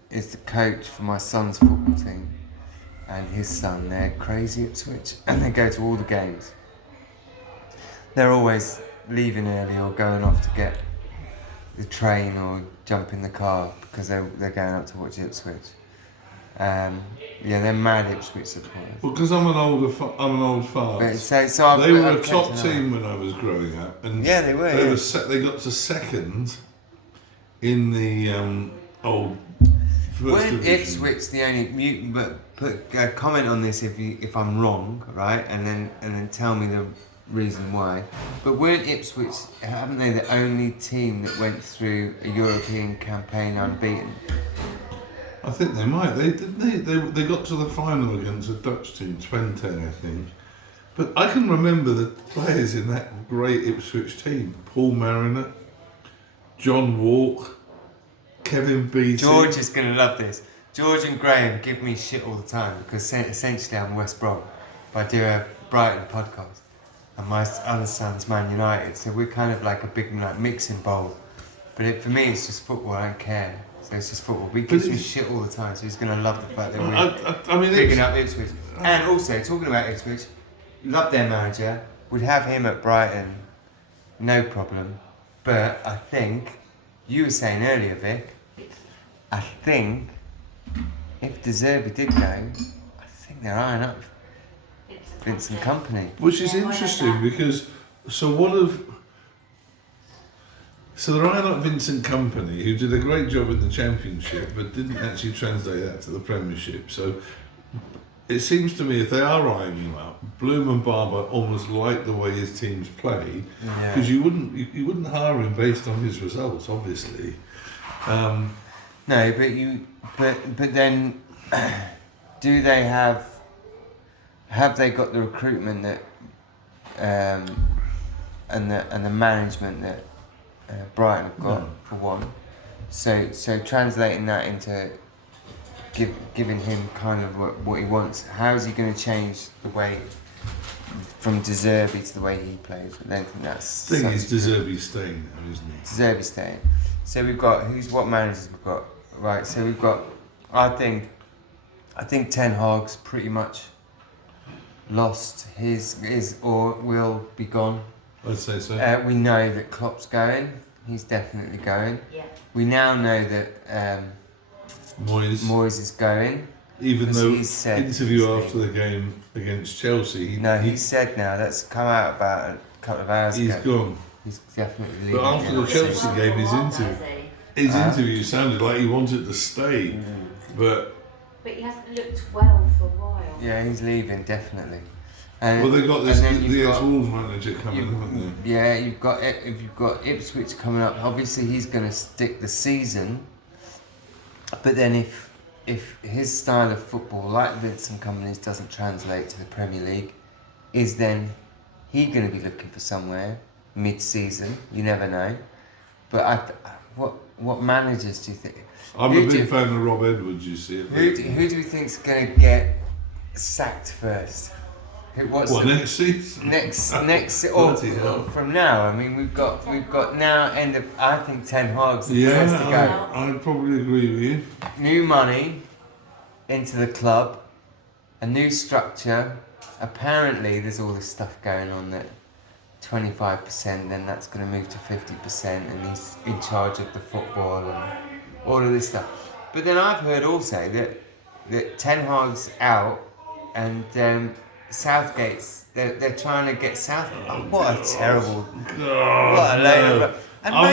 is the coach for my son's football team, and his son, they're crazy Ipswich, and they go to all the games. They're always leaving early or going off to get the train or jump in the car because they're going up to watch Ipswich. They're mad Ipswich supporters. Well, because I'm an old fart. But so I've, They were I've a top kept an eye. team when I was growing up, and Yeah, they were. They Yeah. They got to second in the old Weren't division. Ipswich the only mutant? But put comment on this if I'm wrong, right? And then tell me the reason why. But weren't Ipswich, haven't they, the only team that went through a European campaign unbeaten? I think they might. They got to the final against a Dutch team, Twente, I think. But I can remember the players in that great Ipswich team: Paul Mariner, John Walk, Kevin Beattie. George is going to love this. George and Graham give me shit all the time because essentially I'm West Brom. But I do a Brighton podcast. And my other son's Man United, so we're kind of like a big mixing bowl. But for me, it's just football. I don't care. So it's just football. We give me shit all the time, so he's going to love the fact that we're picking up Ipswich. And also, talking about Ipswich, love their manager. We'd have him at Brighton, no problem. But I think you were saying earlier, Vic. I think if De Zerbi did go, I think they're eyeing up Vincent Company. Which is interesting because they're eyeing up Vincent Company, who did a great job in the Championship but didn't actually translate that to the Premiership. So it seems to me if they are eyeing him up, Bloom and Barber almost like the way his teams play, because you wouldn't hire him based on his results, obviously. No, but then do they have they got the recruitment that and the management that Brighton have got for one? So translating that into giving him kind of what he wants. How is he going to change the way from De Zerbi to the way he plays? I don't think that's. The thing is, De Zerbi's staying now, isn't he? De Zerbi's staying. So we've got what managers we've got, right? So we've got. I think Ten Hag's pretty much lost his or will be gone. I'd say so. We know that Klopp's going. He's definitely going. Yeah. We now know that Moyes is going. Even though he said interview after the game against Chelsea, he said now, that's come out about a couple of hours ago. He's gone. He's definitely leaving. But after the Chelsea game, his interview sounded like he wanted to stay, but he hasn't looked well for a while. Yeah, he's leaving definitely. Well, they've got the ex-Wolves manager coming, haven't they? Yeah, you've got Ipswich coming up. Obviously, he's going to stick the season. But then if his style of football, like Vincent Company's, doesn't translate to the Premier League, is then he going to be looking for somewhere mid-season? You never know. But what managers do you think? I'm a big fan of Rob Edwards, you see. Who do we think's going to get sacked first? Next season? Next or from now. I mean, we've got now end of. I think Ten Hag's the first to go. I'd probably agree with you. New money into the club, a new structure. Apparently, there's all this stuff going on that 25%, then that's going to move to 50%, and he's in charge of the football and all of this stuff. But then I've heard also that Ten Hag's out and. Southgate's they're trying to get Southgate. Oh, what a terrible, what a load. And I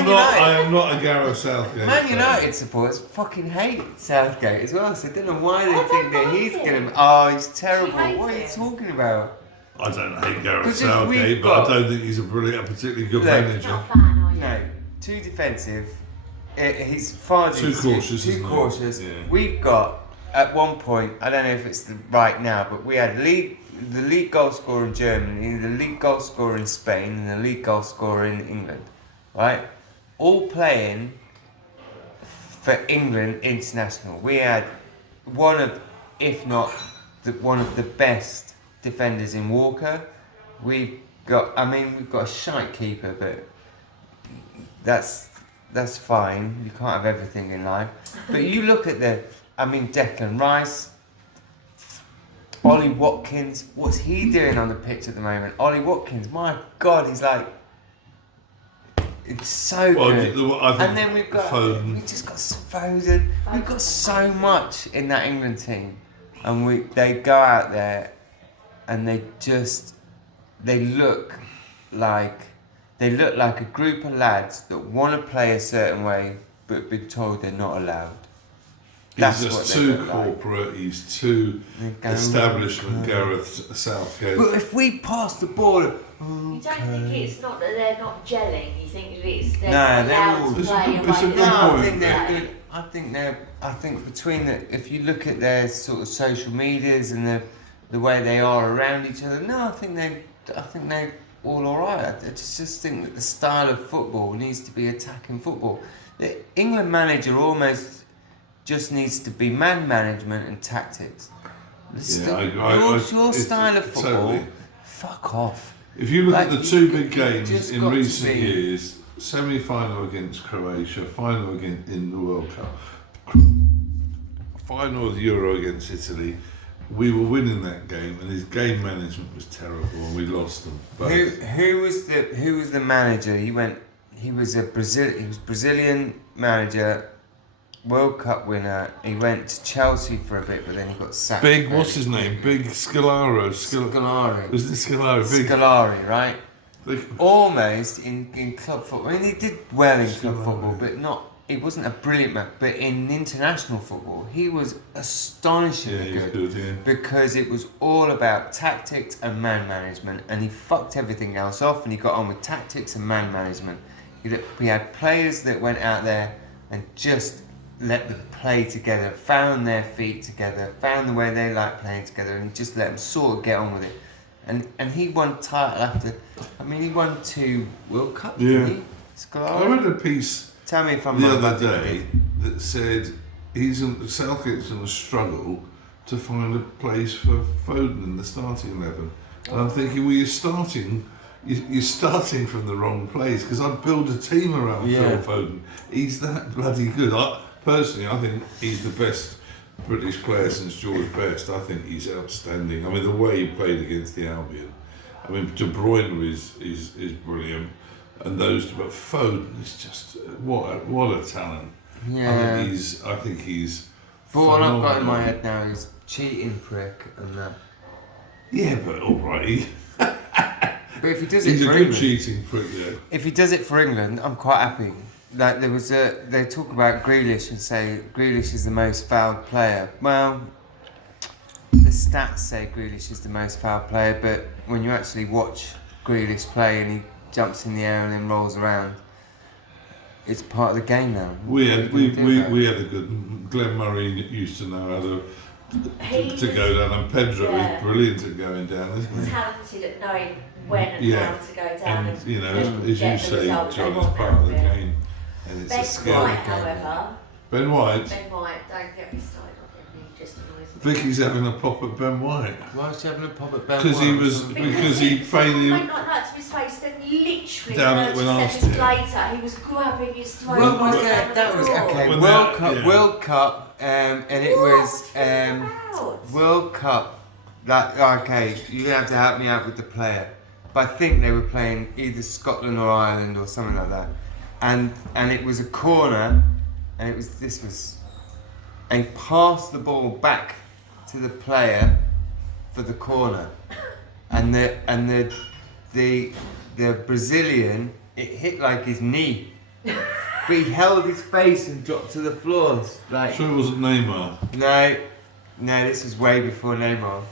am not a Gareth Southgate. Man United supporters fucking hate Southgate as well. So I don't know why they think that he's gonna. Oh, he's terrible. What are you talking about? I don't hate Gareth Southgate, but I don't think he's a particularly good manager. Not a fan, are you? No, too defensive. He's far too cautious. Too cautious. Yeah. We've got at one point. I don't know if it's right now, but we had the league goal scorer in Germany, the league goal scorer in Spain, and the league goal scorer in England, right? All playing for England international. We had one of, if not one of the best defenders in Walker. We've got a shite keeper, but that's fine. You can't have everything in life. But you look at Declan Rice. Ollie Watkins, what's he doing on the pitch at the moment? Ollie Watkins, my God, he's like, it's so good. And then we've just got Foden. We've got so much in that England team, and they go out there, and they look like a group of lads that want to play a certain way, but been told they're not allowed. That's He's what just they too look like. corporate. He's too establishment. Gareth Southgate. But if we pass the ball, You don't think it's not that they're not gelling. You think that it's they're No, not they're allowed all- to It's a play good- away it's a the good no, point. I think they're play. good. I think between if you look at their sort of social medias and the way they are around each other, no, I think they're all alright. I just think that the style of football needs to be attacking football. The England manager almost just needs to be man management and tactics. Your style of football, totally. fuck off. If you look Like, at the two you big games just in got to recent be- years, semi-final against Croatia, final in the World Cup, final of the Euro against Italy, we were winning that game, and his game management was terrible, and we lost them. But Who was the manager? He was Brazilian manager, World Cup winner. He went to Chelsea for a bit, but then he got sacked. Big, what's his name? Big Scolaro. Scolari. Was it Scolaro? Big. Scolari, right? Big, Almost in club football. I mean, he did well in club football, but not. He wasn't a brilliant man. But in international football, he was astonishingly yeah, he's good. Yeah. because it was all about tactics and man management, and he fucked everything else off, and he got on with tactics and man management. We had players that went out there and just let them play together, found their feet together, found the way they like playing together, and he just let them sort of get on with it. And he won title after. I mean, he won 2 World Cups. Yeah. Didn't he? I Scolari. read a piece Tell me if I'm the wrong. other about that. day that said Southgate's going to struggle to find a place for Foden in the starting 11. And I'm thinking, well, you're starting from the wrong place, because I'd build a team around Yeah. Phil Foden. He's that bloody good. Personally, I think he's the best British player since George Best. I think he's outstanding. I mean, the way he played against the Albion. I mean, De Bruyne is brilliant, and those two, but Foden is just what a talent. Yeah. I think he's. But what I've got in phenomenal. my head now is cheating prick and that. Yeah, but all right. But if he does it He's a for good England, cheating prick, yeah. if he does it for England, I'm quite happy. Like they talk about Grealish and say Grealish is the most fouled player. Well, the stats say Grealish is the most fouled player, but when you actually watch Grealish play and he jumps in the air and then rolls around, it's part of the game now. We had What do you do about it? a good. Glenn Murray used to know how to He go down, and Pedro yeah. is brilliant at going down, isn't he? talented at knowing when and Yeah. how to go down. And you know, and as you get the say, result they John, it's want part out of the it. game, and it's a Ben skill. White, however, Ben White. Ben White, don't get me started on him. He just annoys me. Vicky's having a pop at Ben White Why is she having a pop at Ben because he White? was because he someone failed. went like that to his face, then literally Down it 30 when asked seconds him. later, he was grabbing his throat. When was right that? down That the was floor. okay. When World Cup, and it What? was What's it about? World Cup. Like, okay, you're gonna have to help me out with the player, but I think they were playing either Scotland or Ireland or something like that, and it was a corner, and this was, and he passed the ball back to the player for the corner, and the Brazilian, it hit like his knee, but he held his face and dropped to the floor like. Sure, it wasn't Neymar. No, this was way before Neymar.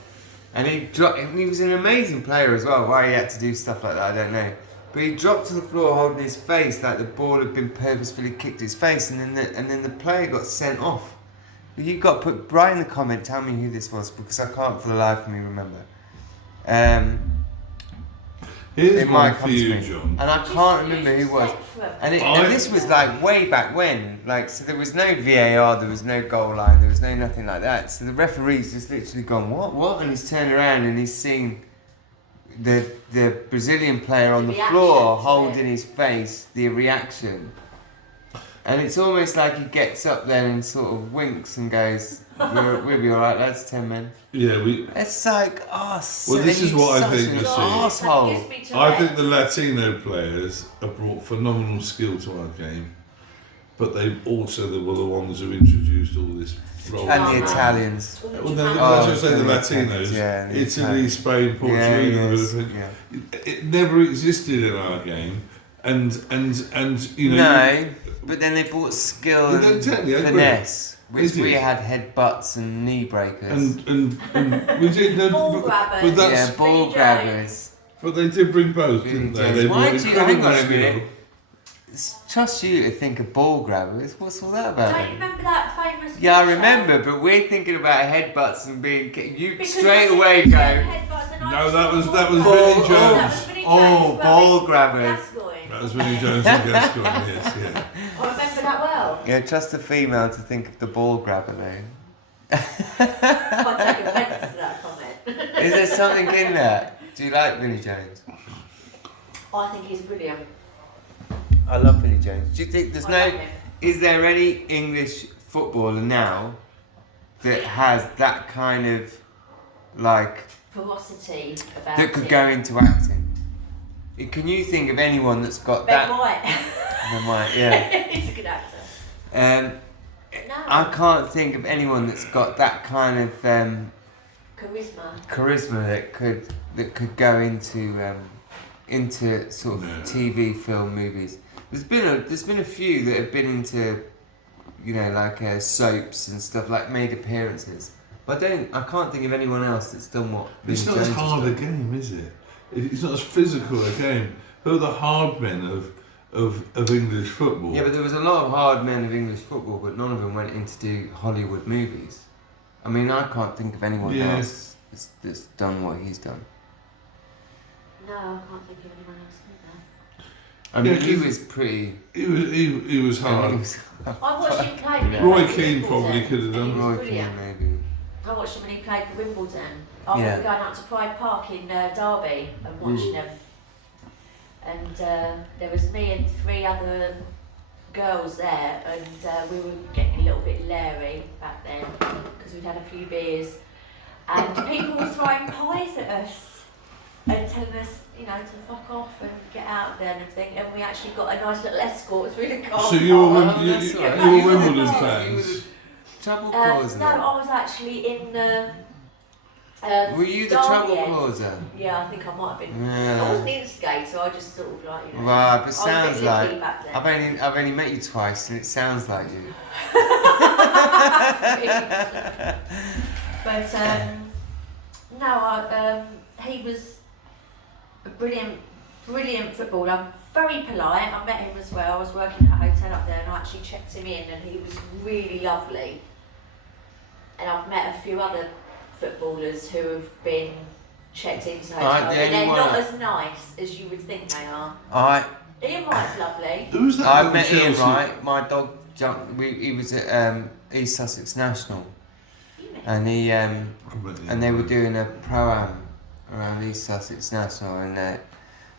And he dropped. He was an amazing player as well. Why he had to do stuff like that, I don't know. But he dropped to the floor holding his face like the ball had been purposefully kicked his face, and then the player got sent off. You've got to write in the comment, tell me who this was, because I can't for the life of me remember. Here's It one might for come to you, me. John. And I can't remember who was. And this was like way back when. Like, so there was no VAR, there was no goal line, there was no nothing like that. So the referee's just literally gone, what? And he's turned around and he's seen the Brazilian player on the reaction floor to holding it. his face, the reaction. And it's almost like he gets up there and sort of winks and goes, we'll be alright, lads, 10 men. Yeah, It's like, Well, this is what I think, you see. Asshole. I think the Latino players have brought phenomenal skill to our game, but they were the ones who introduced all this role. And the Italians. Well, then, Oh, let's just say the the Latinos, Italians, yeah, the Italy, Italians. Spain, Portugal, yes, everything. yeah. It never existed in our game, and you know. No, but then they brought skill Well, and totally, I agree. finesse. which Is we it? had headbutts and knee breakers. And we did that. Ball But grabbers. that's yeah, ball Vinnie grabbers. but they did bring both, Vinnie didn't they? Jones. They Why brought do you hang incredible on a skill. minute? Trust you to think of ball grabbers. What's all that about? Don't you then? remember that famous Yeah, I picture? remember, but we're thinking about headbutts and being. You Because straight you away said go. headbutts and I No, just that was thought Vinnie ball- Jones. that was Vinnie Oh, Jones ball grabbing grabbers. Gascoigne. That was Vinnie Jones and Gascoigne, yes, yeah. I remember that well. Yeah, trust a female to think of the ball grabber though. I take offence to that comment. Is there something in that? Do you like Vinnie Jones? I think he's brilliant. I love Vinnie Jones. Do you think there's I no? love him. Is there any English footballer now that has that kind of like Ferocity about that could it. go into acting? Can you think of anyone that's got Ben that? White. Ben White, yeah. He's a good actor. No. I can't think of anyone that's got that kind of charisma that could go into sort of No. TV, film, movies. There's been a few that have been into, you know, like soaps and stuff, like made appearances. But I can't think of anyone else that's done what. It's Vinnie not as Jones has hard a done. game, is it? It's not as physical a game. Who are the hard men of English football? Yeah, but there was a lot of hard men of English football, but none of them went in to do Hollywood movies. I mean, I can't think of anyone Yeah. else that's done what he's done. No, I can't think of anyone else either. I mean, Yeah, he 'cause was pretty. He was hard. I watched him play when he Roy played for Keane Wimbledon, probably could have and done. he was Roy brilliant. Keane, maybe. I watched him when he played for Wimbledon. I Yeah. remember going out to Pride Park in Derby and watching him. And there was me and 3 other girls there, and we were getting a little bit leery back then because we'd had a few beers. And people were throwing pies at us and telling us, you know, to fuck off and get out there and everything. And we actually got a nice little escort through the car. So you were, Oh, you, that's you, all right. you were You were Wimbledon the- fans. Trouble No, causer. I was actually in the. Were you the Derby trouble end. causer? Yeah, I think I might have been. Yeah. I wasn't the instigator, I just sort of like, you know. Right, but I was a sounds bit lippy like back then. I've only met you twice, and it sounds like you. But he was a brilliant footballer. Very polite. I met him as well. I was working at a hotel up there, and I actually checked him in, and he was really lovely. And I've met a few other footballers who have been checked into Right, hotels, the and they're only not one- as nice as you would think they are. Ian Wright's lovely. Who's that? I little met Ian Chelsea- Wright. My dog jumped. He was at East Sussex National, You met and he I met Ian and they were Wright. doing a pro-am around East Sussex National, and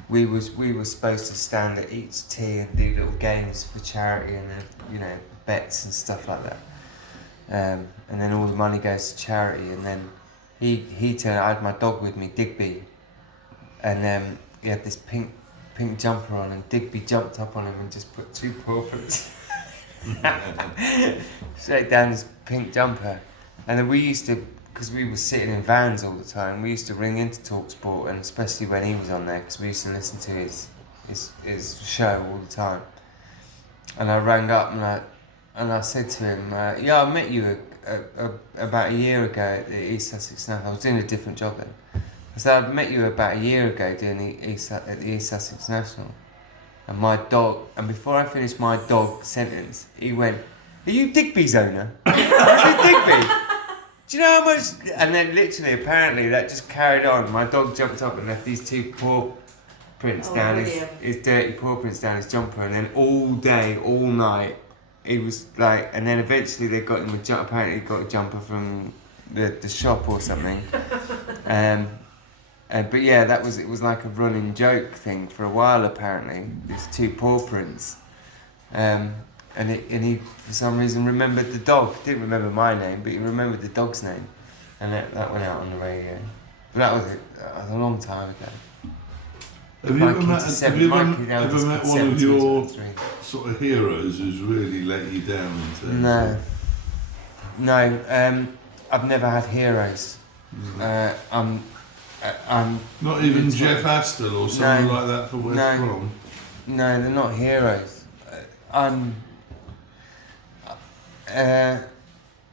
we were supposed to stand at each tee and do little games for charity and you know, bets and stuff like that. And then all the money goes to charity, and then he turned. I had my dog with me, Digby, and he had this pink jumper on, and Digby jumped up on him and just put 2 paw prints straight down his pink jumper. And then we used to, because we were sitting in vans all the time, we used to ring into TalkSport, and especially when he was on there, because we used to listen to his show all the time. And I rang up and I said to him, yeah, I met you about a year ago at the East Sussex National. I was doing a different job then. I said, I met you about a year ago doing at the East Sussex National. And my dog, and before I finished my dog sentence, he went, are you Digby's owner? Are you Digby? Do you know how much? And then literally, apparently, that just carried on. My dog jumped up and left these 2 paw prints down his dirty paw prints down his jumper. And then all day, all night, he was like, and then eventually they got him a jumper. Apparently, he got a jumper from the shop or something. But yeah, it was like a running joke thing for a while. Apparently, these 2 paw prints, and he for some reason remembered the dog. Didn't remember my name, but he remembered the dog's name, and that went out on the radio. But that was a long time ago. Have you ever met, Mikey one of your 73. sort of heroes who's really let you down? In terms No. I've never had heroes. I'm Not even It's Jeff like- Astle or someone No. like that for West No. Brom? No, they're not heroes.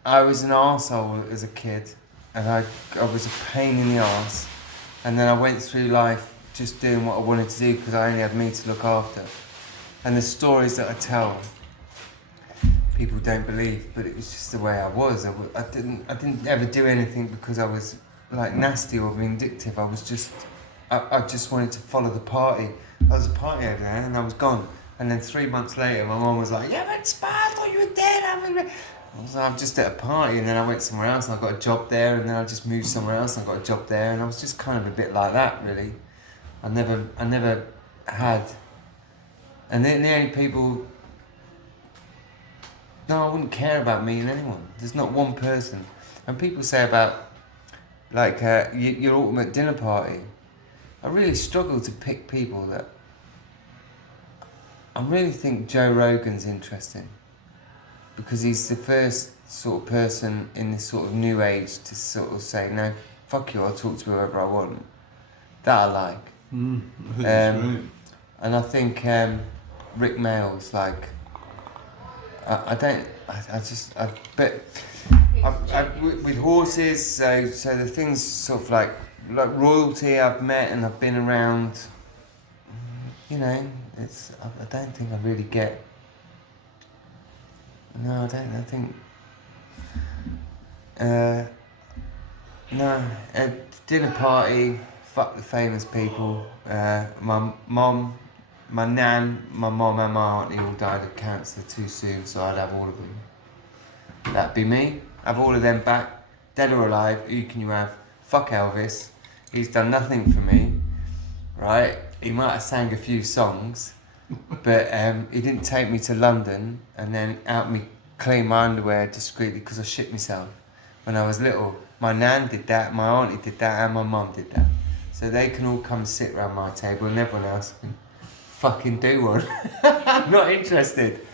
I was an arsehole as a kid, and I was a pain in the arse, and then I went through life just doing what I wanted to do because I only had me to look after. And the stories that I tell, people don't believe, but it was just the way I was. I didn't ever do anything because I was like nasty or vindictive. I just wanted to follow the party. I was a party over there, and I was gone. And then 3 months later, my mum was like, "Yeah, but Spa, I thought you were dead." I was like, "I'm just at a party," and then I went somewhere else, and I got a job there, and then I just moved somewhere else, and I got a job there, and I was just kind of a bit like that, really. I never had, and then the only people. No, I wouldn't care about meeting anyone. There's not one person. And people say about, like, your ultimate dinner party. I really struggle to pick people that. I really think Joe Rogan's interesting. Because he's the first sort of person in this sort of new age to sort of say, no, fuck you, I'll talk to whoever I want. That I like. I think that's right. And I think Rick Mail's like, with horses, so the things sort of like royalty I've met and I've been around, you know, I don't think I really get. No, I don't. I think. No, a dinner party. Fuck the famous people. My mum, my nan, my mum and my auntie all died of cancer too soon, so I'd have all of them. That'd be me. Have all of them back, dead or alive. Who can you have? Fuck Elvis. He's done nothing for me, right? He might have sang a few songs, but he didn't take me to London and then help me clean my underwear discreetly because I shit myself when I was little. My nan did that, my auntie did that, and my mum did that. So they can all come sit around my table and everyone else can fucking do one. I'm not interested.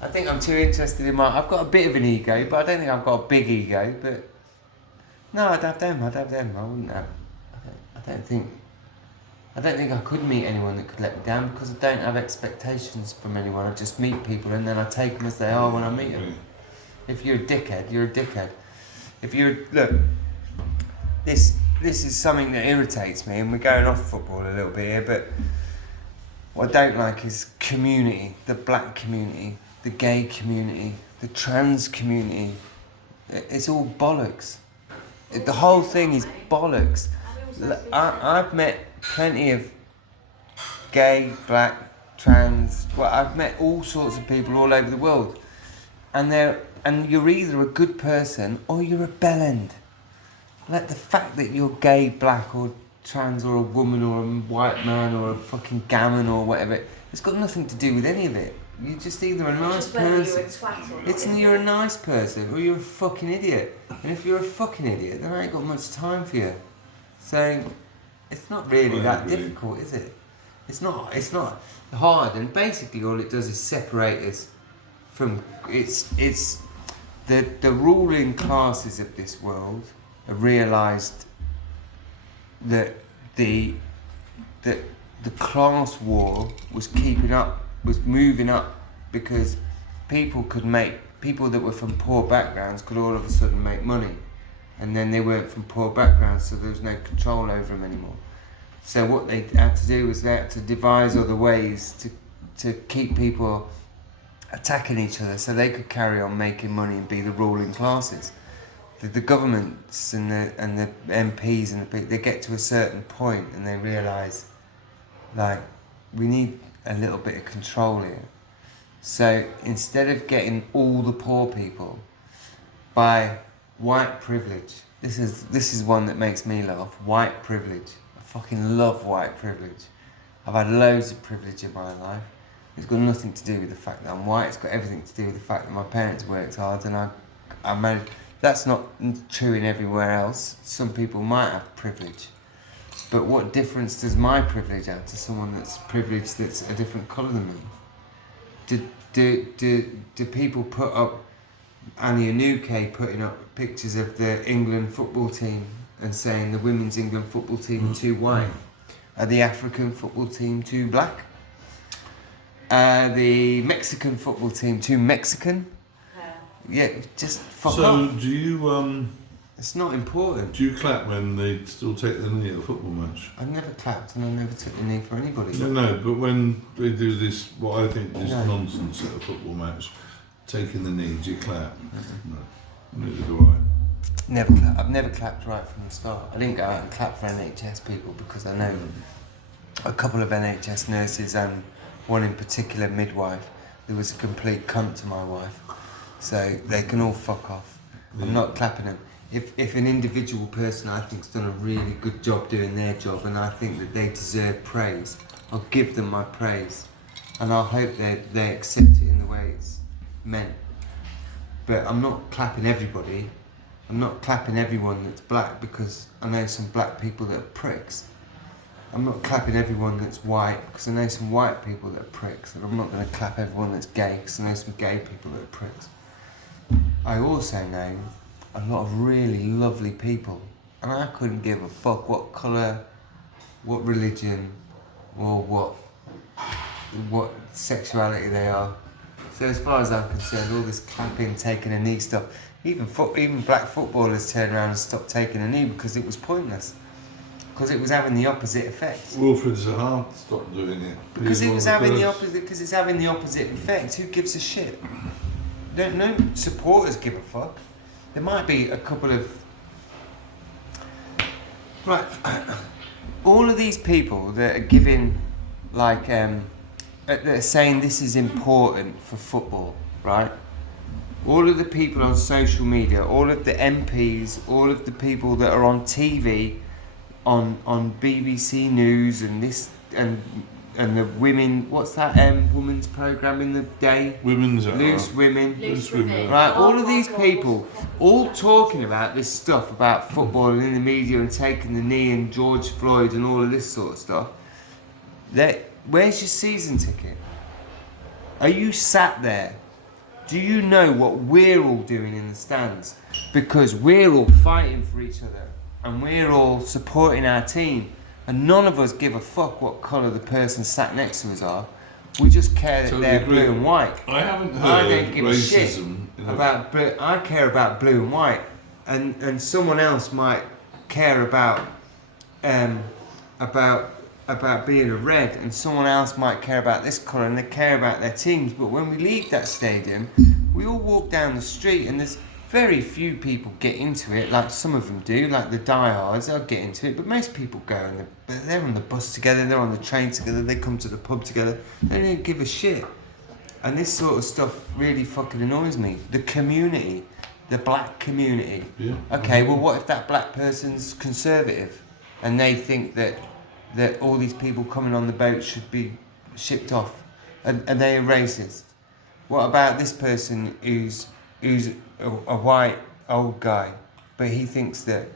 I think I'm too interested in I've got a bit of an ego, but I don't think I've got a big ego, but no, I'd have them. I wouldn't have. I don't think I could meet anyone that could let me down because I don't have expectations from anyone. I just meet people and then I take them as they are when I meet them. If you're a dickhead, you're a dickhead. Look, this is something that irritates me, and we're going off football a little bit here, but what I don't like is community, the black community, the gay community, the trans community. It's all bollocks. The whole thing is bollocks. I've met plenty of gay, black, trans. Well, I've met all sorts of people all over the world, and you're either a good person or you're a bellend. Like the fact that you're gay, black, or trans, or a woman, or a white man, or a fucking gammon, or whatever, it's got nothing to do with any of it. You're just either a nice person. You're a nice person, or you're a fucking idiot. And if you're a fucking idiot, then I ain't got much time for you. So it's not really that difficult, is it? It's not hard, and basically all it does is separate us from it's the ruling classes of this world have realised that the class war was moving up because people that were from poor backgrounds could all of a sudden make money. And then they weren't from poor backgrounds, so there was no control over them anymore. So what they had to do was they had to devise other ways to keep people attacking each other so they could carry on making money and be the ruling classes. The governments and the MPs and the people, they get to a certain point and they realise, like, we need a little bit of control here. So instead of getting all the poor people by white privilege, this is one that makes me laugh. White privilege. I fucking love white privilege. I've had loads of privilege in my life. It's got nothing to do with the fact that I'm white. It's got everything to do with the fact that my parents worked hard and I managed. That's not true in everywhere else. Some people might have privilege. But what difference does my privilege have to someone that's privileged that's a different colour than me? Do people put up, Annie Anuke putting up pictures of the England football team and saying the women's England football team too white? Are the African football team too black? The Mexican football team too Mexican? Yeah, just fuck So off. do you It's not important. do you clap when they still take the knee at a football match? I never clapped and I never took the knee for anybody. No, but when they do this, what I think is No. nonsense at a football match, taking the knee, do you clap? No, neither do I. Never clapped. I've never clapped right from the start. I didn't go out and clap for NHS people because I know a couple of NHS nurses and one in particular midwife who was a complete cunt to my wife. So they can all fuck off. I'm not clapping them. If an individual person I think's done a really good job doing their job and I think that they deserve praise, I'll give them my praise. And I hope they accept it in the way it's meant. But I'm not clapping everybody. I'm not clapping everyone that's black because I know some black people that are pricks. I'm not clapping everyone that's white because I know some white people that are pricks. And I'm not going to clap everyone that's gay because I know some gay people that are pricks. I also know a lot of really lovely people and I couldn't give a fuck what colour, what religion or what sexuality they are. So as far as I'm concerned, all this clapping, taking a knee stuff, even black footballers turned around and stopped taking a knee because it was pointless. Because it was having the opposite effect. Wilfred Zaha stopped doing it. Because He's it was one of having the first. opposite. Because it's having the opposite effect. Who gives a shit? No supporters give a fuck. There might be a couple of right. All of these people that are giving, like, that are saying this is important for football, right? All of the people on social media, all of the MPs, all of the people that are on TV, on BBC News and this and the women, what's that women's programme in the day? Women's Loose Women. Loose women. women. Right, Oh all of my these God. people, all talking about this stuff about football and in the media and taking the knee and George Floyd and all of this sort of stuff. Where's your season ticket? Are you sat there? Do you know what we're all doing in the stands? Because we're all fighting for each other and we're all supporting our team. And none of us give a fuck what colour the person sat next to us are. We just care that Totally they're agree. blue and white. I haven't heard I don't give a shit racism in a- about blue. I care about blue and white, and someone else might care about being a red, and someone else might care about this colour, and they care about their teams. But when we leave that stadium, we all walk down the street, and there's very few people get into it. Like some of them do, like the diehards, they'll get into it. But most people go and they're on the bus together, they're on the train together, they come to the pub together. They don't give a shit. And this sort of stuff really fucking annoys me. The community, the black community. Yeah. Okay, well, what if that black person's conservative, and they think that all these people coming on the boat should be shipped off, and they are racist? What about this person who's a white old guy, but he thinks that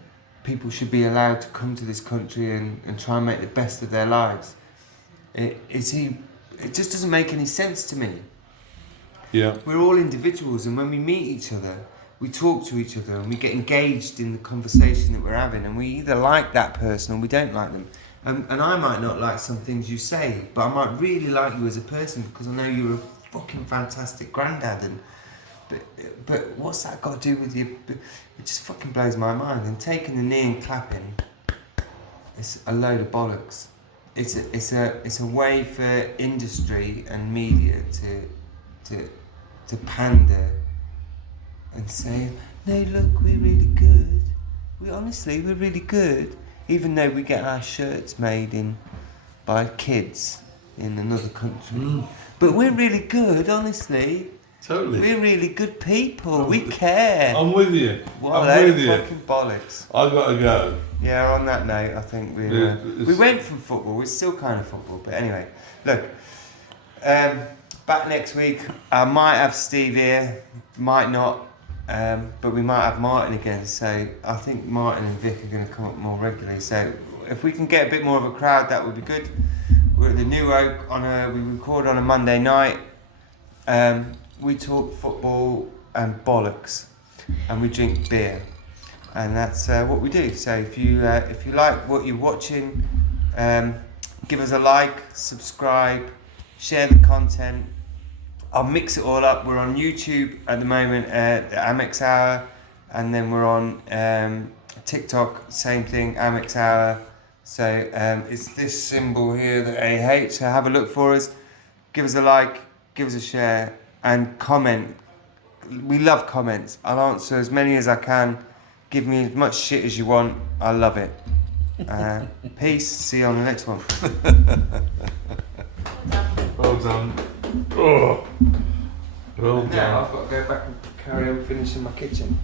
people should be allowed to come to this country and try and make the best of their lives? It just doesn't make any sense to me. Yeah. We're all individuals, and when we meet each other, we talk to each other and we get engaged in the conversation that we're having, and we either like that person or we don't like them. And I might not like some things you say, but I might really like you as a person because I know you're a fucking fantastic granddad. But what's that got to do with you? It just fucking blows my mind. And taking the knee and clapping, it's a load of bollocks. It's a way for industry and media to pander and say, no, look, we're really good. We're really good. Even though we get our shirts made by kids in another country. But we're really good, honestly. Totally. We're really good people. We care. I'm with you. What a I'm load with of you. fucking bollocks. I gotta go. Yeah, on that note, I think we went from football. We're still kind of football, but anyway, look. Back next week. I might have Steve here, might not, but we might have Martin again. So I think Martin and Vic are going to come up more regularly. So if we can get a bit more of a crowd, that would be good. We're at the New Oak we record on a Monday night. We talk football and bollocks, and we drink beer, and that's what we do. So if you like what you're watching, give us a like, subscribe, share the content, I'll mix it all up. We're on YouTube at the moment, the Amexhour, and then we're on TikTok, same thing, Amexhour. So it's this symbol here, the AH. So have a look for us. Give us a like, give us a share, and comment. We love comments. I'll answer as many as I can. Give me as much shit as you want. I love it. Peace. See you on the next one. Well done. Oh. Well done. Now I've got to go back and carry on finishing my kitchen.